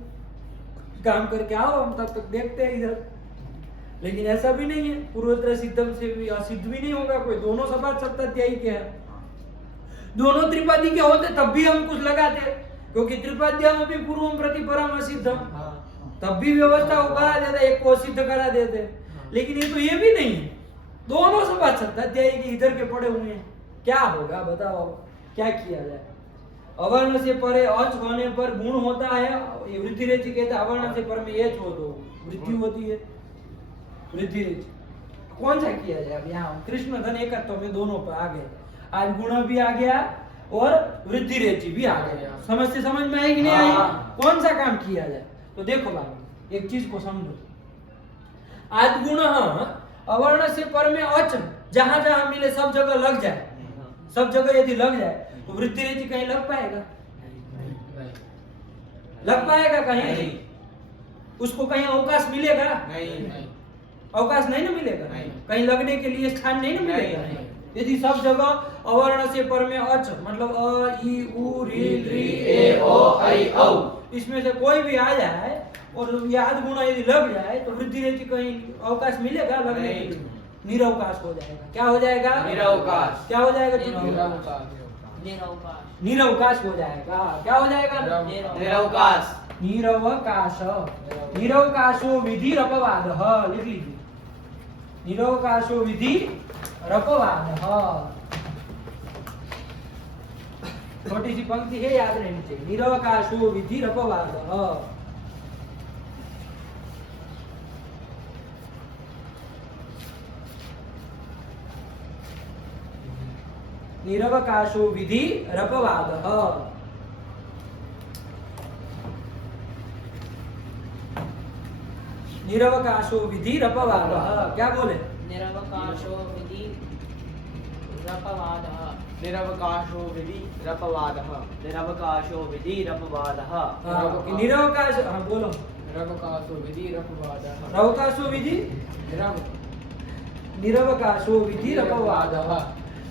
काम करके आओ हम तब तक देखते हैं इधर। लेकिन ऐसा भी नहीं है। पूर्वोत्तर सिद्धम से भी असिद्ध भी नहीं होगा कोई। दोनों सपाट सप्ताध्यायी के हैं। दोनों त्रिपादी के होते तब भी हम कुछ लगाते क्योंकि त्रिपाद्याम भी पूर्वम प्रति परम असिद्धम तब भी व्यवस्था को करा देते एक को सिद्ध करा देते। लेकिन ये तो ये भी नहीं है। दोनों सपाट सप्ताध्यायी के इधर के पड़े हुए हैं। क्या होगा बताओ? क्या किया जाए? अवर्ण से परे अच होने पर गुण होता है। वृद्धि रेची कहता है अवर्ण से पर में एच हो तो वृद्धि होती है, वृद्धि रेच। कौन सा किया जाए? अब यहाँ कृष्ण धन एकत्व में दोनों पर आ गए, आज गुण भी आ गया और वृद्धि रेची भी आ गया। समझ में आई कि नहीं आई? कौन सा काम किया जाए? तो देखो बाबू एक चीज को समझो, आद गुण अवर्ण से पर में अच जहां जहां मिले सब जगह लग जाए, सब जगह यदि लग जाए तो वृद्धि रेची कहीं लग पाएगा? लग पाएगा कहीं? उसको कहीं अवकाश मिलेगा? अवकाश नहीं ना मिलेगा, कहीं लगने के लिए स्थान नहीं ना मिलेगा। यदि सब जगह अवर्ण से पर में अच मतलब अ ई उ री री ए ओ ऐ औ इसमें से कोई भी आ जाए और याद गुण यदि लग जाए तो वृद्धि रेची कहीं अवकाश मिलेगा लगने के लिए? निरवकाश हो जाएगा। क्या हो जाएगा? निरवकाश। क्या हो जाएगा? निरवकाश। निरवकाश हो जाएगा। क्या हो जाएगा? निरवकाश। निरवकाश। निरवकाशो विधि अपवाद लिख लीजिए, निरवकाशो विधि अपवाद। छोटी सी पंक्ति है, याद रहनी चाहिए, निरवकाशो विधि अपवाद। निरवकाशो विधि अपवाद। निरवकाशो विधि अपवाद। क्या बोले? निरवकाशो विधि रपवादः। निरवकाशो विधि रपवादः। निरवकाशो विधि रपवादः। निरवकाश बोलो। रवकाशो विधि रपवादः। रवकाशो विधि निरवकाशो विधि अपवादः।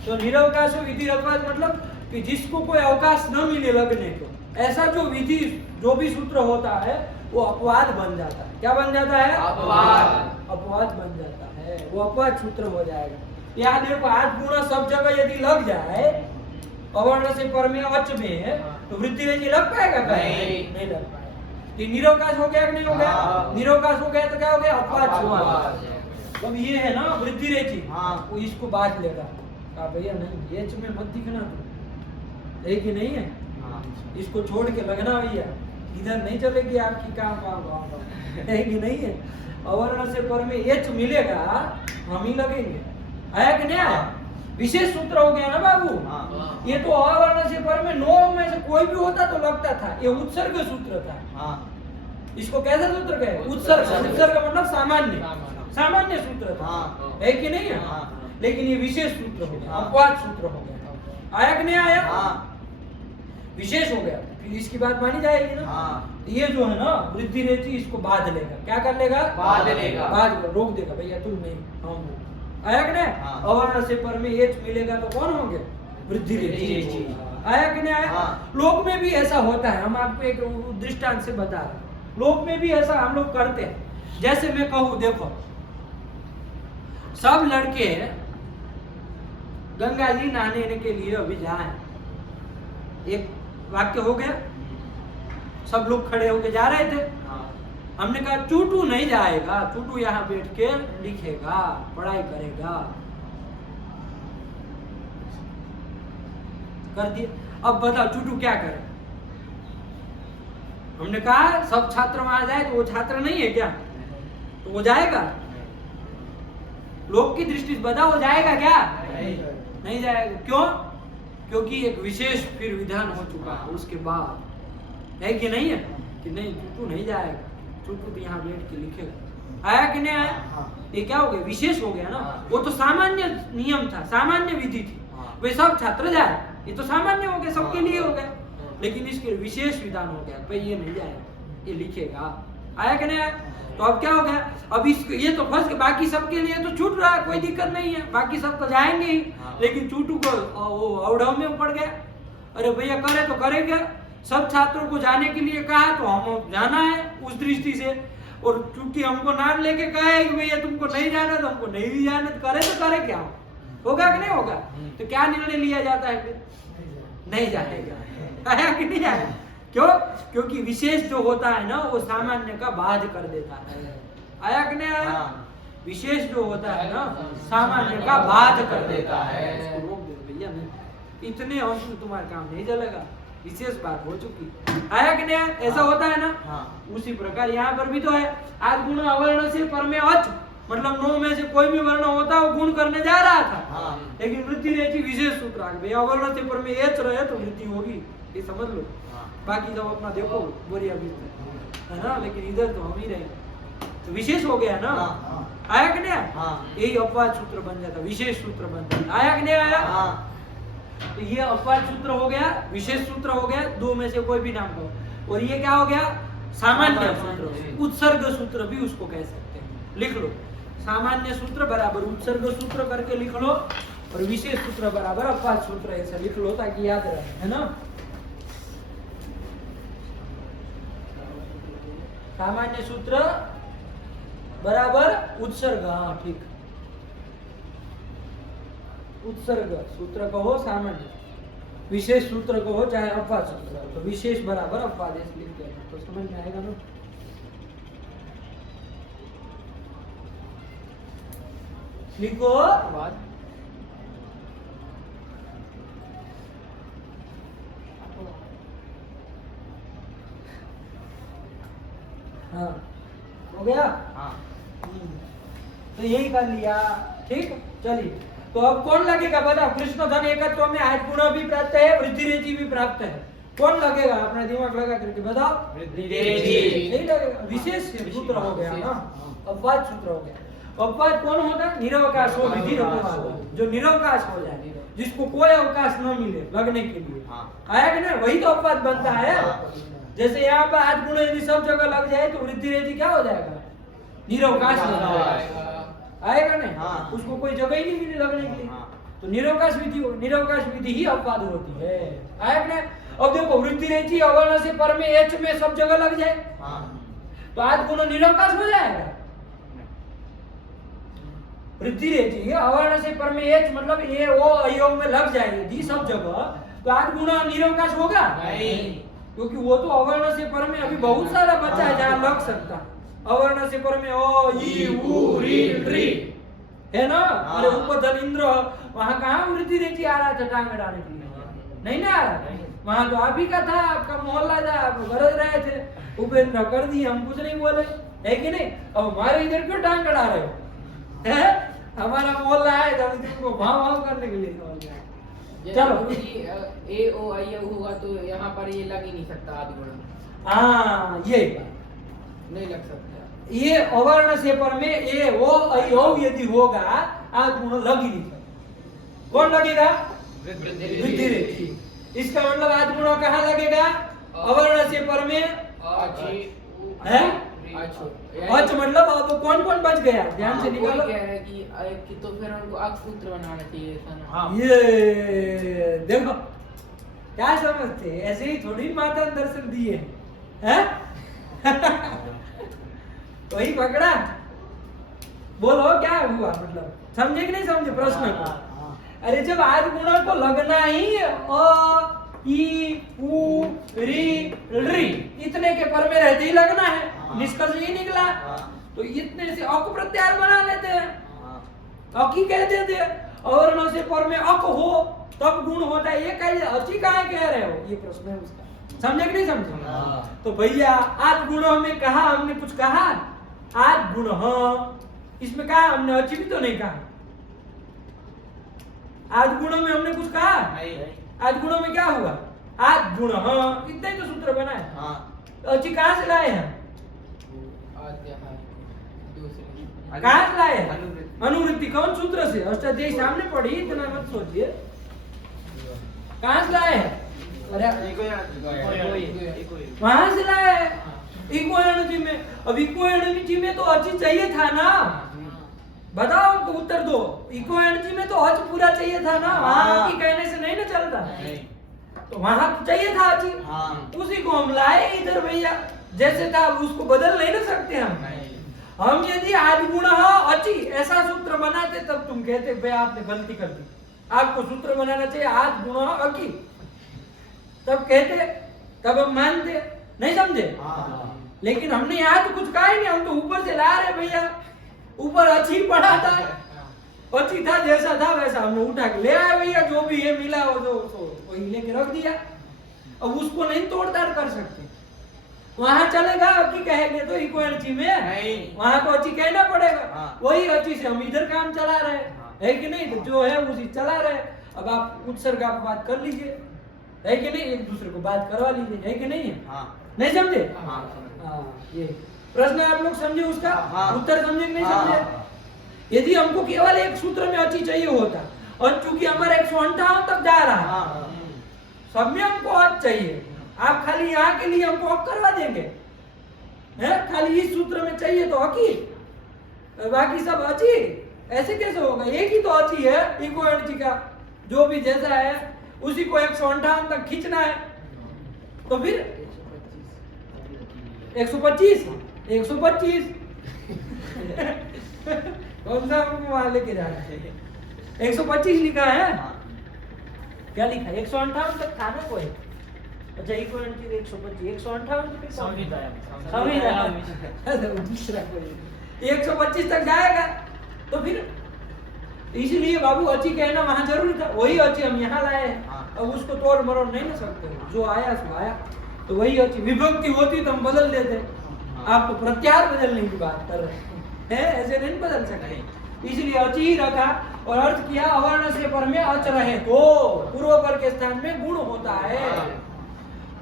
तो निरवकाशो विधि अपवाद मतलब कि जिसको कोई अवकाश न मिले लगने को, ऐसा जो विधि जो भी सूत्र होता है वो अपवाद बन जाता है। क्या बन जाता है? अपवाद। अपवाद बन जाता है, वो अपवाद सूत्र हो जाएगा। यहाँ देखो आद गुण सब जगह यदि लग जाए अवर्ण से पर में अच में तो वृद्धि रेची लग पाएगा? नहीं लग पाएगा। ये निरवकाश हो गया कि नहीं हो गया? निरवकाश हो गया तो क्या हो गया? अपवाद। अब ये है ना वृद्धि रेची, वो इसको बांट लेगा। कहा भैया नहीं, एच में मत दिखना तुम, है कि नहीं है? इसको छोड़ के लगना भैया, इधर नहीं चलेगी आपकी काम, है कि नहीं है? अवर्ण से पर में एच मिलेगा हम ही लगेंगे। आया कि नहीं आया? विशेष सूत्र हो गया ना बाबू। ये तो अवर्ण से पर में नो में से कोई भी होता तो लगता था, ये उत्सर्ग सूत्र था। इसको कैसा सूत्र कहे? उत्सर्ग। उत्सर्ग मतलब सामान्य सूत्र था, है कि नहीं है? लेकिन ये विशेष सूत्र हो गया, अपवाद सूत्र हो गया। आया कि नहीं आया? विशेष हो गया, फिर इसकी बात मानी जाएगी ना। ये जो है ना वृद्धि रेची इसको बांध लेगा। क्या कर लेगा? बांध लेगा। बांध रोक देगा, भैया तुम नहीं हम। आया कि नहीं? अवर्ण से पर में एच मिलेगा तो कौन होंगे? वृद्धि रेची। आया कि नहीं आया? लोक में भी ऐसा होता है, हम आपको एक दृष्टांत से बता रहे हैं। लोक में भी ऐसा हम लोग करते हैं। जैसे मैं कहूँ देखो, सब लड़के गंगा जी नहाने के लिए अभी जाए, एक वाक्य हो गया, सब लोग खड़े होके जा रहे थे। हमने कहा चूटू नहीं जाएगा, चूटू यहाँ बैठ के लिखेगा, पढ़ाई करेगा। कर दिए। अब बताओ चूटू क्या करे? हमने कहा सब छात्र वहां जाए तो वो छात्र नहीं है क्या? तो वो जाएगा? लोक की दृष्टि से बताओ वो जाएगा क्या? नहीं जाएगा। क्यों? क्योंकि एक विशेष फिर विधान हो चुका है उसके बाद, है कि नहीं है? कि नहीं चूटू नहीं जाएगा, चूटू तो यहाँ बैठ के लिखेगा। आया कि नहीं आया? ये क्या हो गया? विशेष हो गया ना। वो तो सामान्य नियम था, सामान्य विधि थी, वे सब छात्र जाए, ये तो सामान्य हो गया, सबके लिए हो गया। लेकिन इसके विशेष विधान हो गया, भाई ये नहीं जाएगा, ये लिखेगा। आया कि नहीं आया? तो अब क्या हो गया? अब इस ये तो फंस के, बाकी सबके लिए तो छूट रहा है, कोई दिक्कत नहीं है, बाकी सब तो जाएंगे ही। लेकिन चूटू को वो अवढ़व में पड़ गया। अरे भैया करे तो करेगा, सब छात्रों को जाने के लिए कहा तो हम जाना है उस दृष्टि से, और चूंकि हमको नाम लेके कहा है कि भैया तुमको नहीं जाना तो हमको नहीं भी जाना, तो करे क्या? होगा कि नहीं होगा? तो क्या निर्णय लिया जाता है फिर? नहीं जाएगा। आया कि नहीं आया? क्यों? क्योंकि विशेष जो होता है ना वो सामान्य का बाध कर देता है। आया कि नहीं आया? विशेष जो होता है ना सामान्य का बाध कर देता है। इसको रोक दो भैया, नहीं इतने अंश में तुम्हारा काम नहीं चलेगा। विशेष बात हो चुकी। आया कि नहीं आया? ऐसा होता है ना? हाँ। उसी प्रकार यहाँ पर भी तो है, आद गुण अवर्ण से पर में अच, मतलब 9 में से कोई भी वर्ण होता वो गुण करने जा रहा था। हाँ। लेकिन वृद्धि रहती विशेष सूत्र आ गया, अवर्ण से पर में एच रहे तो वृद्धि होगी, ये समझ लो। हाँ। बाकी सब अपना देखो बोरिया भी है ना, लेकिन इधर तो हम ही रहे तो विशेष हो गया ना। हाँ। आया कि नहीं आया? हाँ। यही अपवाद सूत्र बन जाता, विशेष सूत्र बन जाता। आया कि नहीं आया? हाँ। तो ये अपवाद सूत्र हो गया, विशेष सूत्र हो गया, 2 में से कोई भी नाम लो। और ये क्या हो गया? सामान्य सूत्र, उत्सर्ग सूत्र भी उसको कह सकते हैं। लिख लो, सामान्य सूत्र बराबर उत्सर्ग सूत्र करके लिख लो, और विशेष सूत्र बराबर अपवाद सूत्र, ऐसा लिख लो ताकि याद रहे, है ना। सामान्य सूत्र बराबर उत्सर्ग, हाँ ठीक, उत्सर्ग सूत्र कहो सामान्य, विशेष सूत्र कहो चाहे अपवाद सूत्र, तो विशेष बराबर अपवाद ऐसे लिख देना तो समझ में आएगा ना। लिखो हाँ, हो गया। हाँ। तो यही कर लिया, ठीक। चलिए, तो अब कौन लगेगा बताओ? कृष्ण धन एकत्व में आज गुण भी प्राप्त है, वृद्धि रेचि भी प्राप्त है, कौन लगेगा? अपना दिमाग लगा करके बताओ। वृद्धि रेचि। यही लगेगा, विशेष सूत्र हो गया ना, अपवाद सूत्र हो गया। अपवाद कौन होगा? निरवकाश हो, विधि अपवाद, जो निरवकाश हो जाए, जिसको कोई अवकाश न मिले लगने के लिए। हाँ। आया कि नहीं? वही तो अपवाद बनता है। जैसे यहाँ पर आज गुण यदि सब जगह लग जाए तो वृद्धि रेचि क्या हो जाएगा? निरवकाश हो जाएगा। आएगा नहीं? हाँ। उसको कोई जगह ही नहीं मिली लगने के लिए। हाँ। तो निरवकाश विधि ही अपवाद होती है। आया कि नहीं? अब देखो, वृद्धि रेचि अवर्ण से पर में एच में सब जगह लग जाए तो आज गुण निरवकाश हो जाएगा। वृद्धि रेचि अवर्ण से पर में एच मतलब ए ओ अयोग में लग जाएगी सब जगह, तो आज गुण निरवकाश होगा नहीं, क्योंकि वो तो अवर्ण से पर में अभी बहुत सारा बच्चा है जहाँ लग सकता। अवर्ण से पर में ओ ई उ री री है ना। अरे उपधन इंद्र, वहाँ कहाँ वृद्धि रेचि आ रहा था टांग अड़ाने के लिए? नहीं ना आ रहा, वहाँ तो आप ही का था, आपका मोहल्ला था, आप गरज रहे थे, उपेंद्र कर दिए, हम कुछ नहीं बोले, है कि नहीं? अब हमारे इधर क्यों टांग अड़ा रहे हो? है हमारा मोहल्ला है तो तुमको भाव भाव करने के लिए। चलो, ए ओ आई होगा तो यहाँ पर ये लग ही नहीं सकता आदि गुण। हाँ यही बात, नहीं लग सकता। ये अवर्ण से पर में ए ओ अयोग यदि होगा आज गुण लग ही नहीं सकता। कौन लगेगा? वृद्धि रेचि। इसका मतलब आज गुण कहाँ लगेगा? अवर्ण से पर में है। अच मतलब अब कौन कौन बच गया? ध्यान से निकालो। कह रहा है कि तो फिर उनको अक सूत्र बनाना चाहिए था ना। हाँ। ये देखो क्या समझते, ऐसे ही थोड़ी माता दर्शन दिए हैं? वही पकड़ा। बोलो क्या हुआ, मतलब समझे कि नहीं समझे प्रश्न को? अरे जब आज गुणों को लगना ही अ ई उ री री इतने के पर में रहते ही लगना है, निष्कर्ष यही निकला। तो इतने से अक प्रत्यार बना लेते हैं, अक ही कह देते हैं। अवर्ण से पर में अक हो तब गुण होता है, ये कह अची काहे कह रहे हो? ये प्रश्न है उसका। समझे कि नहीं समझे? तो भैया आज गुणों में कहा, हमने कुछ कहा आज गुण, इसमें कहा हमने अची भी तो नहीं कहा। आज गुणों में हमने कुछ कहा? आज गुणों में क्या हुआ? आज गुण इतना ही तो सूत्र बना है। अची कहाँ से लाए हैं? कहाँ से लाए हैं? अनुवृत्ति। कौन सूत्र से? अष्टाध्यायी सामने पढ़ी, इतना मत सोचिए। कहाँ से लाए हैं? वहां से लाए हैं इको एनर्जी में। अब इको एनर्जी में तो अची चाहिए था ना, बताओ हमको उत्तर दो। इको एनर्जी में तो अच पूरा चाहिए था ना, वहां की कहने से नहीं ना चलता। तो वहां तो चाहिए था अची, उसी को हम लाए इधर भैया। जैसे था उसको बदल नहीं ना सकते हम यदि आज गुण अची ऐसा सूत्र बनाते तब तुम कहते भाई आपने गलती कर दी, आपको सूत्र बनाना चाहिए आज गुण अकी, तब कहते, तब हम मानते। नहीं समझे? लेकिन हमने यहाँ तो कुछ कहा ही नहीं, हम तो ऊपर से ला रहे भैया। ऊपर अच्छी पढ़ा था, अच्छी था, जैसा था वैसा हमने उठा के ले आए भैया। जो भी ये मिला वो जो वही लेके रख दिया। अब उसको नहीं तोड़ताड़ कर सकते। वहां चलेगा कि कहेंगे तो इको एनर्जी में नहीं। वहां तो अच्छी कहना पड़ेगा। हाँ। वही अच्छी से हम इधर काम चला रहे हैं, हाँ। है कि नहीं? तो जो है उसी चला रहे। अब आप उत्सर्ग आप बात कर लीजिए, है कि नहीं? एक दूसरे को बात करवा लीजिए, है कि नहीं? हाँ। नहीं समझे? हाँ। हाँ, ये प्रश्न आप लोग समझे उसका? हाँ। उत्तर समझे कि नहीं हाँ। समझे? यदि हमको केवल एक सूत्र में अच्छी चाहिए होता, और चूंकि हमारा 158 तक जा रहा है, हाँ। सब में हमको आज चाहिए, आप खाली यहाँ के लिए हमको अब करवा देंगे, है? खाली इस सूत्र में चाहिए तो हकी, बाकी सब अच्छी, ऐसे कैसे होगा? एक ही तो अच्छी है इको एनर्जी का, जो भी जैसा है उसी को 158 तक खींचना है। तो फिर 125 कौन सा हमको वहां लेके जा रहे हैं? 125 लिखा है, क्या लिखा है? 158 तक था ना कोई? अच्छा इको एनर्जी 125 158 संविधान दूसरा कोई 125 तक जाएगा। तो फिर इसलिए बाबू अच्छी कहना वहां जरूरी था, वही अच्छी हम यहाँ लाए हैं। हाँ। अब उसको तोड़ मरोड़ नहीं ना सकते, जो आया सो आया। तो वही अच्छी विभक्ति होती तो हम बदल देते, आप तो प्रत्याहार बदलने की बात कर रहे हैं, ऐसे नहीं बदल सकते। इसलिए अच ही रखा और अर्थ किया अवर्ण से पर में अच रहे तो पूर्व पर के स्थान में गुण होता है।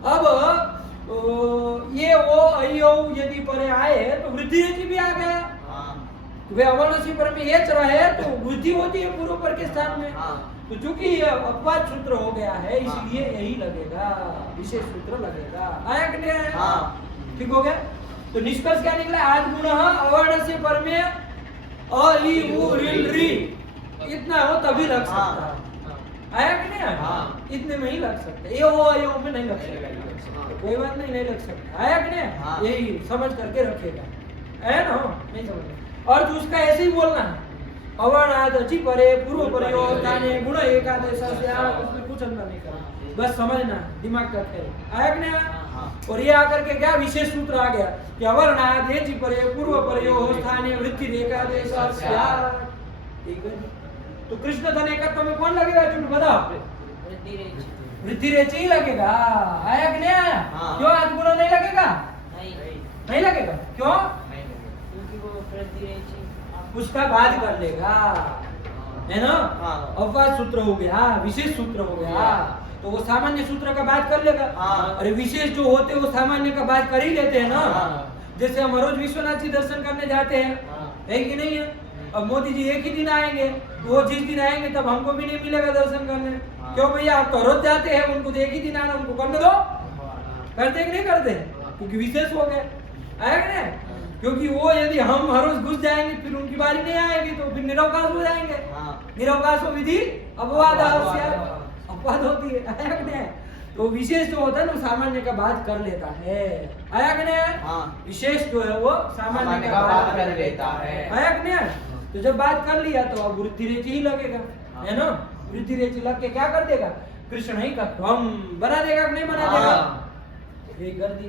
अब ये वो अयो यदि परे आए तो वृद्धि रेचि भी आ गया। वे अवर्ण से पर में एच रहे तो वृद्धि होती है पूर्व पर के स्थान में। तो चूंकि ये अपवाद सूत्र हो गया है इसलिए यही लगेगा, विशेष सूत्र लगेगा। आया कि नहीं आया? ठीक हो गया। तो निष्कर्ष क्या निकला? आज गुण अवर्ण से पर में अ इ उ ऋ ऋ इतना हो तभी लग सकता है। आया कि नहीं आया? इतने में ही लग सकता है, ये हो अयो में नहीं लग सकता। तो कोई बात नहीं, नहीं लग सकता। आया कि नहीं? यही समझ करके रखेगा, है ना? नहीं समझ और तो उसका ऐसे ही बोलना है, अवर्ण अच्छी परे पूर्व परियो ताने गुण एकादेश से उसमें कुछ अंतर नहीं करना, बस समझना, दिमाग का खेल। आया कि नहीं आया? और ये आकर के क्या विशेष सूत्र आ गया कि अवर्णाद एचि परे पूर्व परियो स्थाने वृत्ति एकादेश ठीक है। तो कृष्ण धन एकत्व में कौन लगेगा? झूठ बताओ। वृद्धि रेचि ही लगेगा। आया कि नहीं आया? क्यों आज गुण नहीं लगेगा? नहीं लगेगा। क्यों? उसका बाद कर लेगा, है ना? अपवाद सूत्र हो गया, विशेष सूत्र हो गया, तो वो सामान्य सूत्र का बात कर लेगा। अरे विशेष जो होते हैं वो सामान्य का बात कर ही लेते हैं ना। जैसे हम रोज विश्वनाथ जी दर्शन करने जाते हैं, है कि नहीं है? अब मोदी जी एक ही दिन आएंगे, वो जिस दिन आएंगे तब हमको भी नहीं मिलेगा दर्शन करने। क्यों भैया? आप तो रोज जाते हैं, उनको तो एक ही दिन आना, उनको करने दो। करते कि नहीं करते? क्योंकि विशेष हो गए। आया कि नहीं? क्योंकि वो यदि हम हर रोज घुस जाएंगे फिर उनकी बारी नहीं आएगी तो फिर निरवकाश हो जाएंगे। निरवकाश विधि अपवाद अपवाद होती है। आया कि नहीं? तो विशेष जो होता है ना सामान्य का बात कर लेता है। आया कि नहीं? विशेष जो है वो सामान्य का बात कर लेता है। आया कि नहीं? तो जब बात कर लिया तो अब वृद्धि रेचि ही लगेगा, है ना? वृद्धि रेचि लग के क्या कर देगा? कृष्ण ही का हम बना देगा कि नहीं बना देगा? यही कर दी,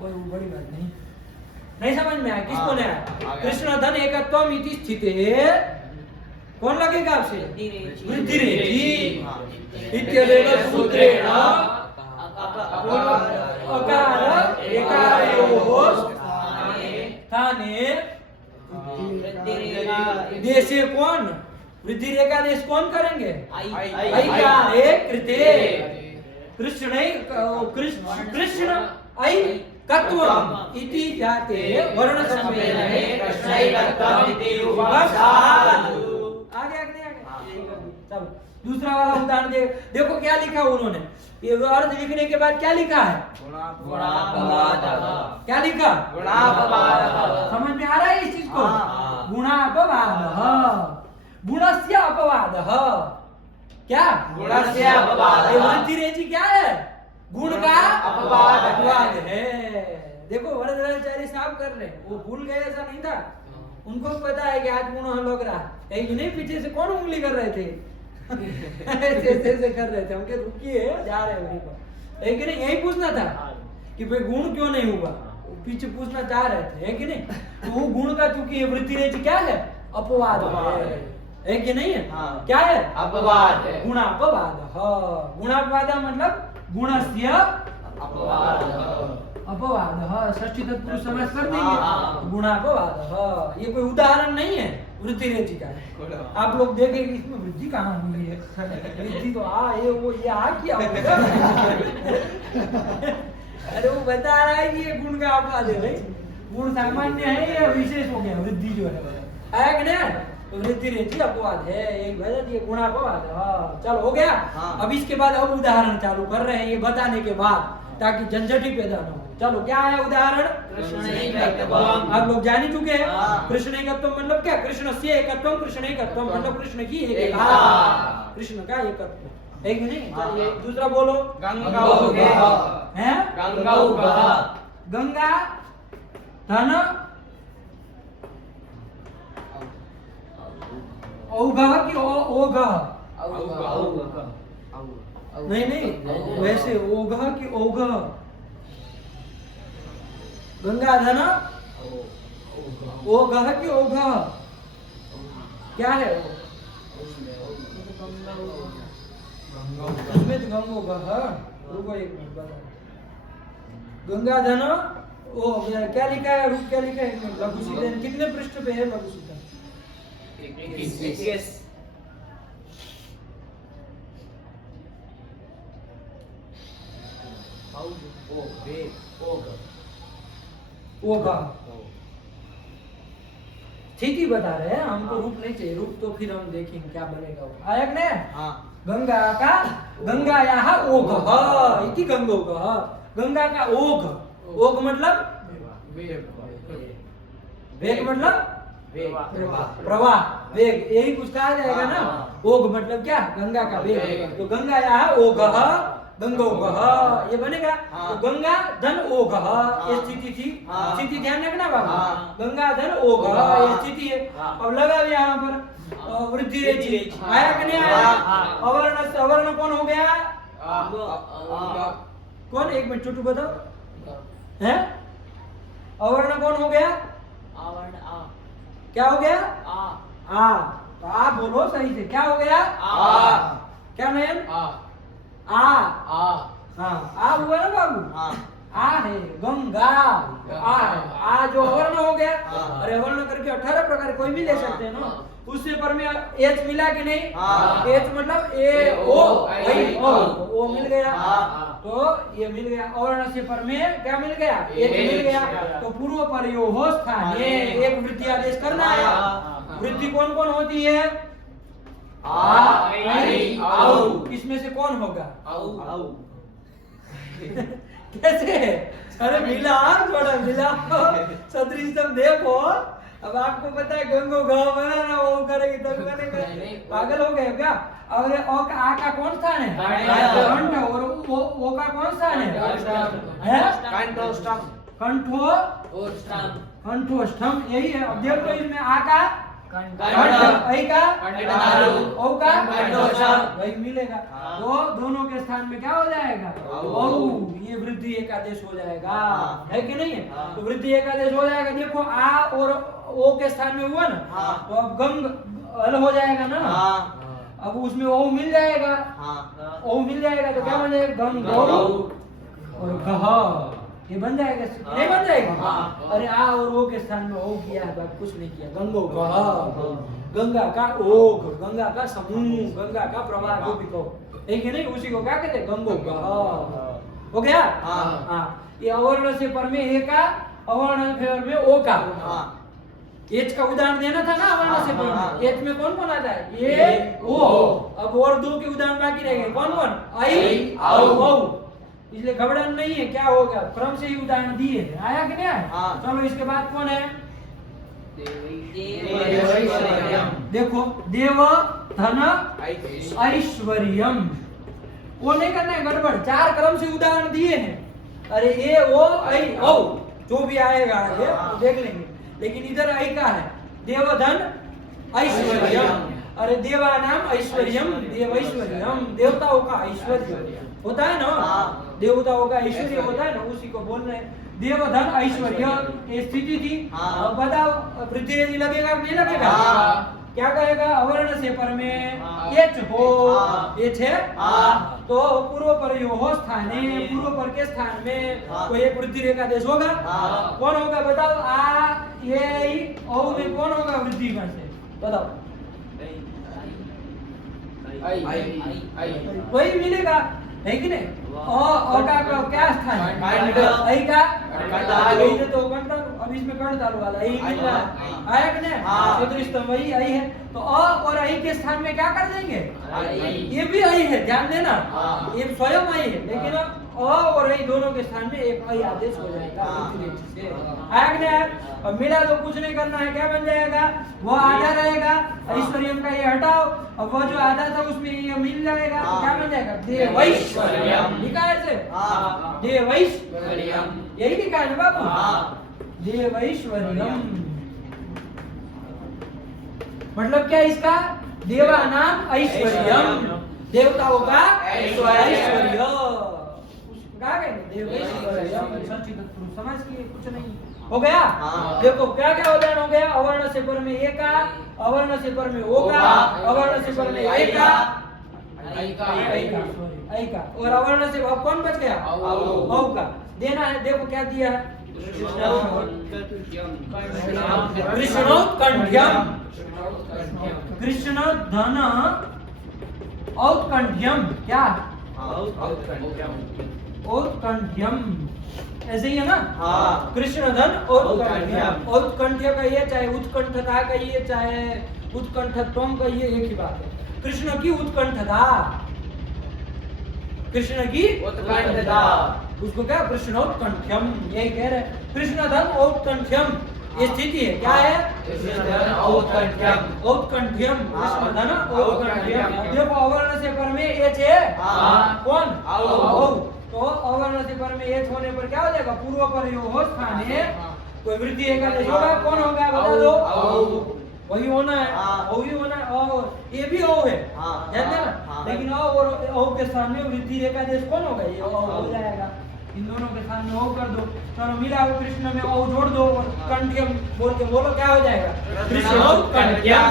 कोई बड़ी बात नहीं। नहीं समझ में आया? किसको नहीं आया? कृष्ण धन एकत्वम इति स्थिते कौन लगेगा आपसे? वृद्धि रेचि इत्यनेन सूत्रेण अकार एकारयोः स्थाने देशे कौन वृद्धि रेखा देश कौन करेंगे? ऐकारे कृते कृष्ण ऐ तत्वम इति जाते वर्ण सम्मेलने कृष्णैकत्वम इति उपसाद। आ गया कि नहीं आ गया? तब दूसरा वाला उदाहरण देखो क्या लिखा उन्होंने। ये अर्थ लिखने के बाद क्या लिखा है? क्या लिखा? समझ में आ रहा है इस चीज को? गुणापवादः, गुणस्य अपवादः। क्या? गुणस्य अपवादः। वृद्धि रेचि क्या है? गुण का अपवाद है। देखो वरदाचार्य साहब कर रहे हैं, वो भूल गए ऐसा नहीं था, उनको पता है कि आज गुण लग रहा है कि नहीं। पीछे से कौन उंगली कर रहे थे? ऐसे कर रहे थे, हम कह रुकिए जा रहे हैं वहीं पर, है कि नहीं? यही पूछना था कि भाई गुण क्यों नहीं हुआ, पीछे पूछना चाह रहे थे, है कि नहीं? तो वो गुण का चूंकि वृद्धि रेचि क्या है? अपवाद है कि नहीं है? क्या है? अपवाद है। गुणापवाद। गुणापवाद मतलब गुणस्य अपवादः अपवादः, षष्ठी तत्पुरुष समास कर देंगे, हाँ। गुणापवादः। ये कोई उदाहरण नहीं है, वृद्धि रेचि का है। आप लोग देखेंगे इसमें वृद्धि कहाँ हुई है, वृद्धि तो ये वो ये क्या होगा। अरे वो बता रहा है कि ये गुण का अपवाद है भाई, गुण सामान्य है या विशेष हो गया, वृद्धि जो है कि नहीं, तो वृद्धि रेचि अपवाद है, एक वजह ये गुणापवाद है। चलो हो गया। हाँ। अब इसके बाद अब उदाहरण चालू कर रहे हैं ये बताने के बाद, ताकि झंझट ही पैदा न हो। चलो क्या है उदाहरण? कृष्ण एकत्वम। आप लोग जान ही चुके हैं। हाँ। कृष्ण एकत्वम मतलब क्या? कृष्ण से एकत्वम, कृष्ण एकत्वम मतलब कृष्ण की एकता, एकता। कृष्ण का एकत्व, एक नहीं। चलिए दूसरा बोलो। गंगौघः हैं? गंगौघः गंगा धन औघः की ओघः? नहीं नहीं, वैसे ओघः की ओघः? गंगा धन ओघः की ओघः क्या है वो? उसमें तो गंगोघः, रुको एक मिनट बताओ। गंगा धन ओ क्या लिखा है, रूप क्या लिखा है? एक मिनट, लघु सीधन कितने पृष्ठ पे है लघु सीधन? 21 ओघः स्थिति बता रहे हैं, हमको रूप नहीं चाहिए, रूप तो फिर हम देखेंगे क्या बनेगा वो। आया कि नहीं? हाँ गंगा का गंगायाः ओघः इति गंगोघः, गंगा का ओघ, ओघ मतलब वेग मतलब प्रवाह, वेग, यही कुछ कहा जाएगा ना। ओघ मतलब क्या? गंगा का वेग। तो गंगायाः ओघः गंगोघः ये बनेगा। तो गंगा धन ओघः ये स्थिति थी, स्थिति ध्यान रखना बाबू, गंगा धन ओघः ये स्थिति है। अब लगा यहाँ पर वृद्धि रेचि, आया कि नहीं आया? अवर्ण से अवर्ण कौन हो गया? कौन? एक मिनट छोटू बताओ, हैं? अवर्ण कौन हो गया? आवरण आ क्या हो गया? आ तो आ बोलो सही से, क्या हो गया? क्या नयन? आ हाँ, हुआ ना बाबू? आ है गंगा, आ है, आ जो अवर्ण हो गया। अरे अवर्ण करके 18 प्रकार कोई भी ले सकते हैं ना। उससे पर में एच मिला कि नहीं? एच मतलब ए ओ आई ओ मिल गया, तो ये मिल गया। अवर्ण से पर में क्या मिल गया? एच मिल गया। तो पूर्व परयोः स्थाने एक वृद्धि आदेश करना है। वृद्धि कौन कौन होती है? आ आई औ। इसमें से कौन होगा? कैसे? अरे मिला, थोड़ा मिला, सदृशतम देखो। अब आपको पता है गंगोघः बना ना, वो करेगी तब करेगा, पागल हो गए क्या? और ओ का आ का कौन स्थान है? कंठ। और ओ का कौन स्थान है? कंठो कंठोष्ठम, यही है। अब देखो इसमें आ का कंठ, ऐ का औ का वही मिलेगा। तो दोनों के स्थान में क्या हो जाएगा? औ। ये वृद्धि एकादेश हो जाएगा, है कि नहीं है? तो वृद्धि एकादेश हो जाएगा। देखो आ और ओ के स्थान में हुआ ना, तो अब गंग अल हो जाएगा ना, अब उसमें ओ मिल जाएगा, ओ मिल जाएगा तो क्या बन जाएगा? गंग और गह, ये बन जाएगा, नहीं बन जाएगा? अरे आ और ओ के स्थान में ओ किया है, बात कुछ नहीं किया। गंगोघः, गंगा का ओघ, गंगा का समूह, गंगा का प्रवाह जो भी कहो, एक ही नहीं, उसी को क्या कहते हैं? गंगोघः। हो गया? हाँ। ये अवर्ण से पर में ए का, अवर्ण से पर में ओ का। एच का उदाहरण देना था ना, अवर्ण से पर में। एच में कौन कौन आता है? ए ओ। अब और दो के उदाहरण बाकी रह गए, कौन कौन? आई औ। इसलिए घबराना नहीं है, क्या होगा? क्रम से ही उदाहरण दिए, आया कि नहीं आया? चलो इसके बाद कौन है? देखो, देव धन ऐश्वर्यम, वो नहीं करना है गड़बड़, चार क्रम से उदाहरण दिए हैं। अरे ए ओ ऐ औ जो भी आएगा आगे तो देख लेंगे, लेकिन इधर ऐ का है देव धन ऐश्वर्यम। अरे देवा नाम ऐश्वर्यम, देव ऐश्वर्यम, देवताओं का ऐश्वर्य होता है ना, देवताओं का ऐश्वर्य होता है ना, उसी को बोल रहे हैं। देव धन ऐश्वर्य ये स्थिति थी। अब बताओ वृद्धि रेचि लगेगा कि नहीं लगेगा? क्या कहेगा? अवर्ण से पर में एच हो, एच है, तो पूर्व पर योह स्थाने, पूर्व पर के स्थान में कोई एक वृद्धि रेखा देश होगा। कौन होगा बताओ? ये औ में कौन होगा वृद्धि में से बताओ? वही मिलेगा, है कि नहीं? औ का क्या स्थान है? आई का आई तो कंठ, अब इसमें कंठ तालु वाला आई मिल रहा है, आया कि नहीं? चतुष्टय वही आई है, तो अ और आई के स्थान में क्या कर देंगे? ये भी आई है, ध्यान देना, ये स्वयं आई है, लेकिन अ और आई दोनों के स्थान में एक आई आदेश हो जाएगा। आया कि नहीं? अब मिला तो कुछ नहीं करना है, क्या बन जाएगा? वो आधा रहेगा, ऐश्वर्यम का ये हटाओ, अब वो जो आधा था उसमें ये मिल जाएगा, तो क्या बन जाएगा? देवैश्वर्यम। लिखा है ऐसे, देवैश्वर्यम, यही लिखा है ना बाबू? देवैश्वर्यम मतलब क्या इसका? देवानाम ऐश्वर्यम, देवताओं का ऐश्वर्य। क्या कहते? देवैश्वर्यम। समझ के कुछ नहीं हो गया। देखो क्या क्या उदाहरण हो गया? अवर्ण से पर में एका, अवर्ण से पर में ओका, अवर्ण से पर में एका, ऐका, और अवर्ण से अब कौन बच गया? औ का देना है। देखो क्या दिया है? कृष्णोत्कंठ्यम, कृष्ण धन औत्कंठ्यम। क्या? औत्कंठ्यम, ऐसे ही है ना? कृष्ण धन औत्कंठ्यम। औत्कंठ्य का ये चाहे उत्कंठता का ये चाहे उत्कंठत्वम का ये एक ही बात है। कृष्ण की उत्कंठता, कृष्ण की उत्कंठता, उसको क्या? कृष्णोत्कंठ्यम, यही कह रहे हैं। कृष्ण धन औत्कंठ्यम ये स्थिति है, क्या है? औत्कंठ्यम, औत्कंठ्यम, कृष्ण धन औत्कंठ्यम। देखो अवर्ण से पर में एच है, कौन? औ। तो अवर्ण से पर में एच होने पर क्या हो जाएगा? पूर्व पर योह स्थाने कोई वृद्धि एकादेश होगा, कौन होगा बता दो? वही होना है, वही होना है, और ये भी औ है, जानते हैं ना? लेकिन औ और औ के स्थान में वृद्धि रेखादेश कौन होगा? ये औ हो जाएगा। इन दोनों के स्थान में औ कर दो, चलो मिला वो कृष्ण में औ जोड़ दो और कंठ्यम बोल के बोलो, क्या हो जाएगा? कृष्णोत्कंठ्यम।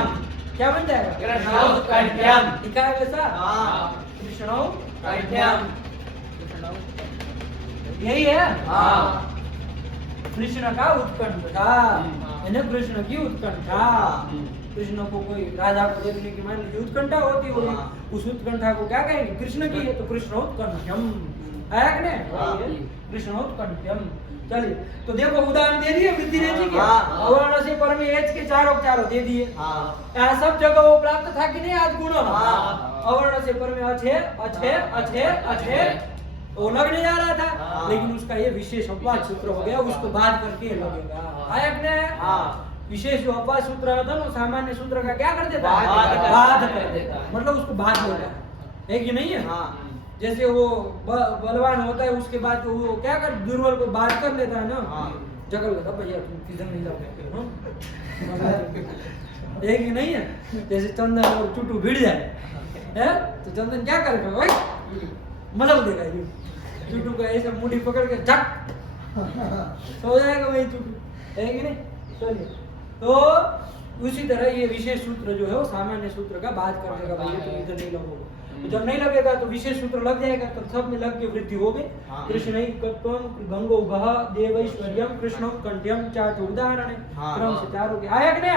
क्या बन जाएगा? कृष्णोत्कंठ्यम। लिखा है वैसा? कृष्णोत्कंठ्यम, यही है। कृष्ण का उत्कंठा, यानी कृष्ण की उत्कंठा। कृष्ण को कोई राधा को देखने की मान लीजिए उत्कंठा होती होगी, उस उत्कंठा को क्या कहेंगे? कृष्ण की है, तो कृष्णोत्कंठ्यम। आया कि नहीं? कृष्णोत्कंठ्यम। चलिए, तो देखो उदाहरण दे दिए वृद्धि रेखा के, अवर्ण से पर में एच के चारों दे दिए। यहाँ सब जगह वो प्राप्त था कि नहीं? आज गुण अवर्ण से पर में अच्छे अच्छे अच्छे अच्छे वो लगने जा रहा था, लेकिन उसका ये विशेष अपवाद सूत्र हो गया, उसको बात करके लगेगा। आया कि नहीं? विशेष जो अपवाद सूत्र होता है वो सामान्य सूत्र का क्या कर देता है? बाध कर देता है, मतलब उसको बाध देता है कि नहीं है? जैसे वो बलवान होता है, उसके बाद वो क्या कर दुर्बल को बात कर लेता है ना, जगह लेता भैया तुम किधर नहीं जाओगे, है कि नहीं है? जैसे चंदन और चुटू भिड़ जाए है, तो चंदन क्या करेगा भाई? मदद देगा ये चुटू को, ऐसे मुट्ठी पकड़ के झक सो जाएगा वही चुटू, है कि नहीं? चलिए, तो उसी तरह ये विशेष सूत्र जो है वो सामान्य सूत्र का बात कर देगा, भैया तुम इधर नहीं लगोगे। तो जब नहीं लगेगा तो विशेष सूत्र लग जाएगा, तो सब में लग के वृद्धि हो गई। कृष्णैकत्वम गंगोगः देवैश्वर्यम कृष्णोत्कंठ्यम, चार जो उदाहरण है क्रम से चार हो गए। आया कि नहीं?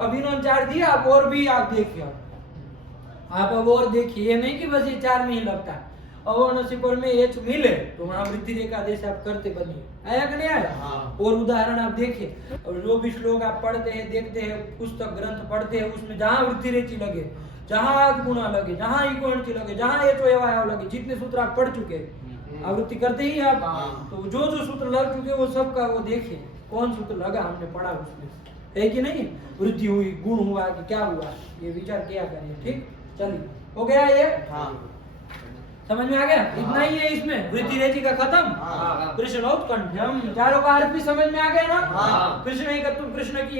अब इन्होंने चार दिया, आप और भी आप देखिए, आप अब और देखिए, ये नहीं कि बस ये चार में ही लगता है। अवर्ण से पर में एच मिले तो वहां वृद्धि रेखा देश आप करते बनिए। आया कि नहीं आया? और उदाहरण आप देखिए, और जो भी श्लोक आप पढ़ते हैं देखते हैं, पुस्तक ग्रंथ पढ़ते हैं, उसमें जहां वृद्धि रेखी लगे, जहां गुणा लगे, जहां इकोणची लगे, जहां एच एवायाव लगे, जितने सूत्र आप पढ़ चुके हैं, आवृत्ति करते ही आप, तो जो जो सूत्र लग चुके वो सब का वो देखिए कौन सूत्र लगा, हमने पढ़ा उसमें, है कि नहीं? वृद्धि हुई, गुण हुआ कि क्या हुआ, ये विचार किया करिए। ठीक, चलिए, हो गया ये? समझ में आ गया? इतना ही है इसमें, वृद्धि रेखी का खत्म। कृष्णोत्कंठ्यम, चारों का अर्थ भी समझ में आ गया ना? कृष्ण ही कृष्ण की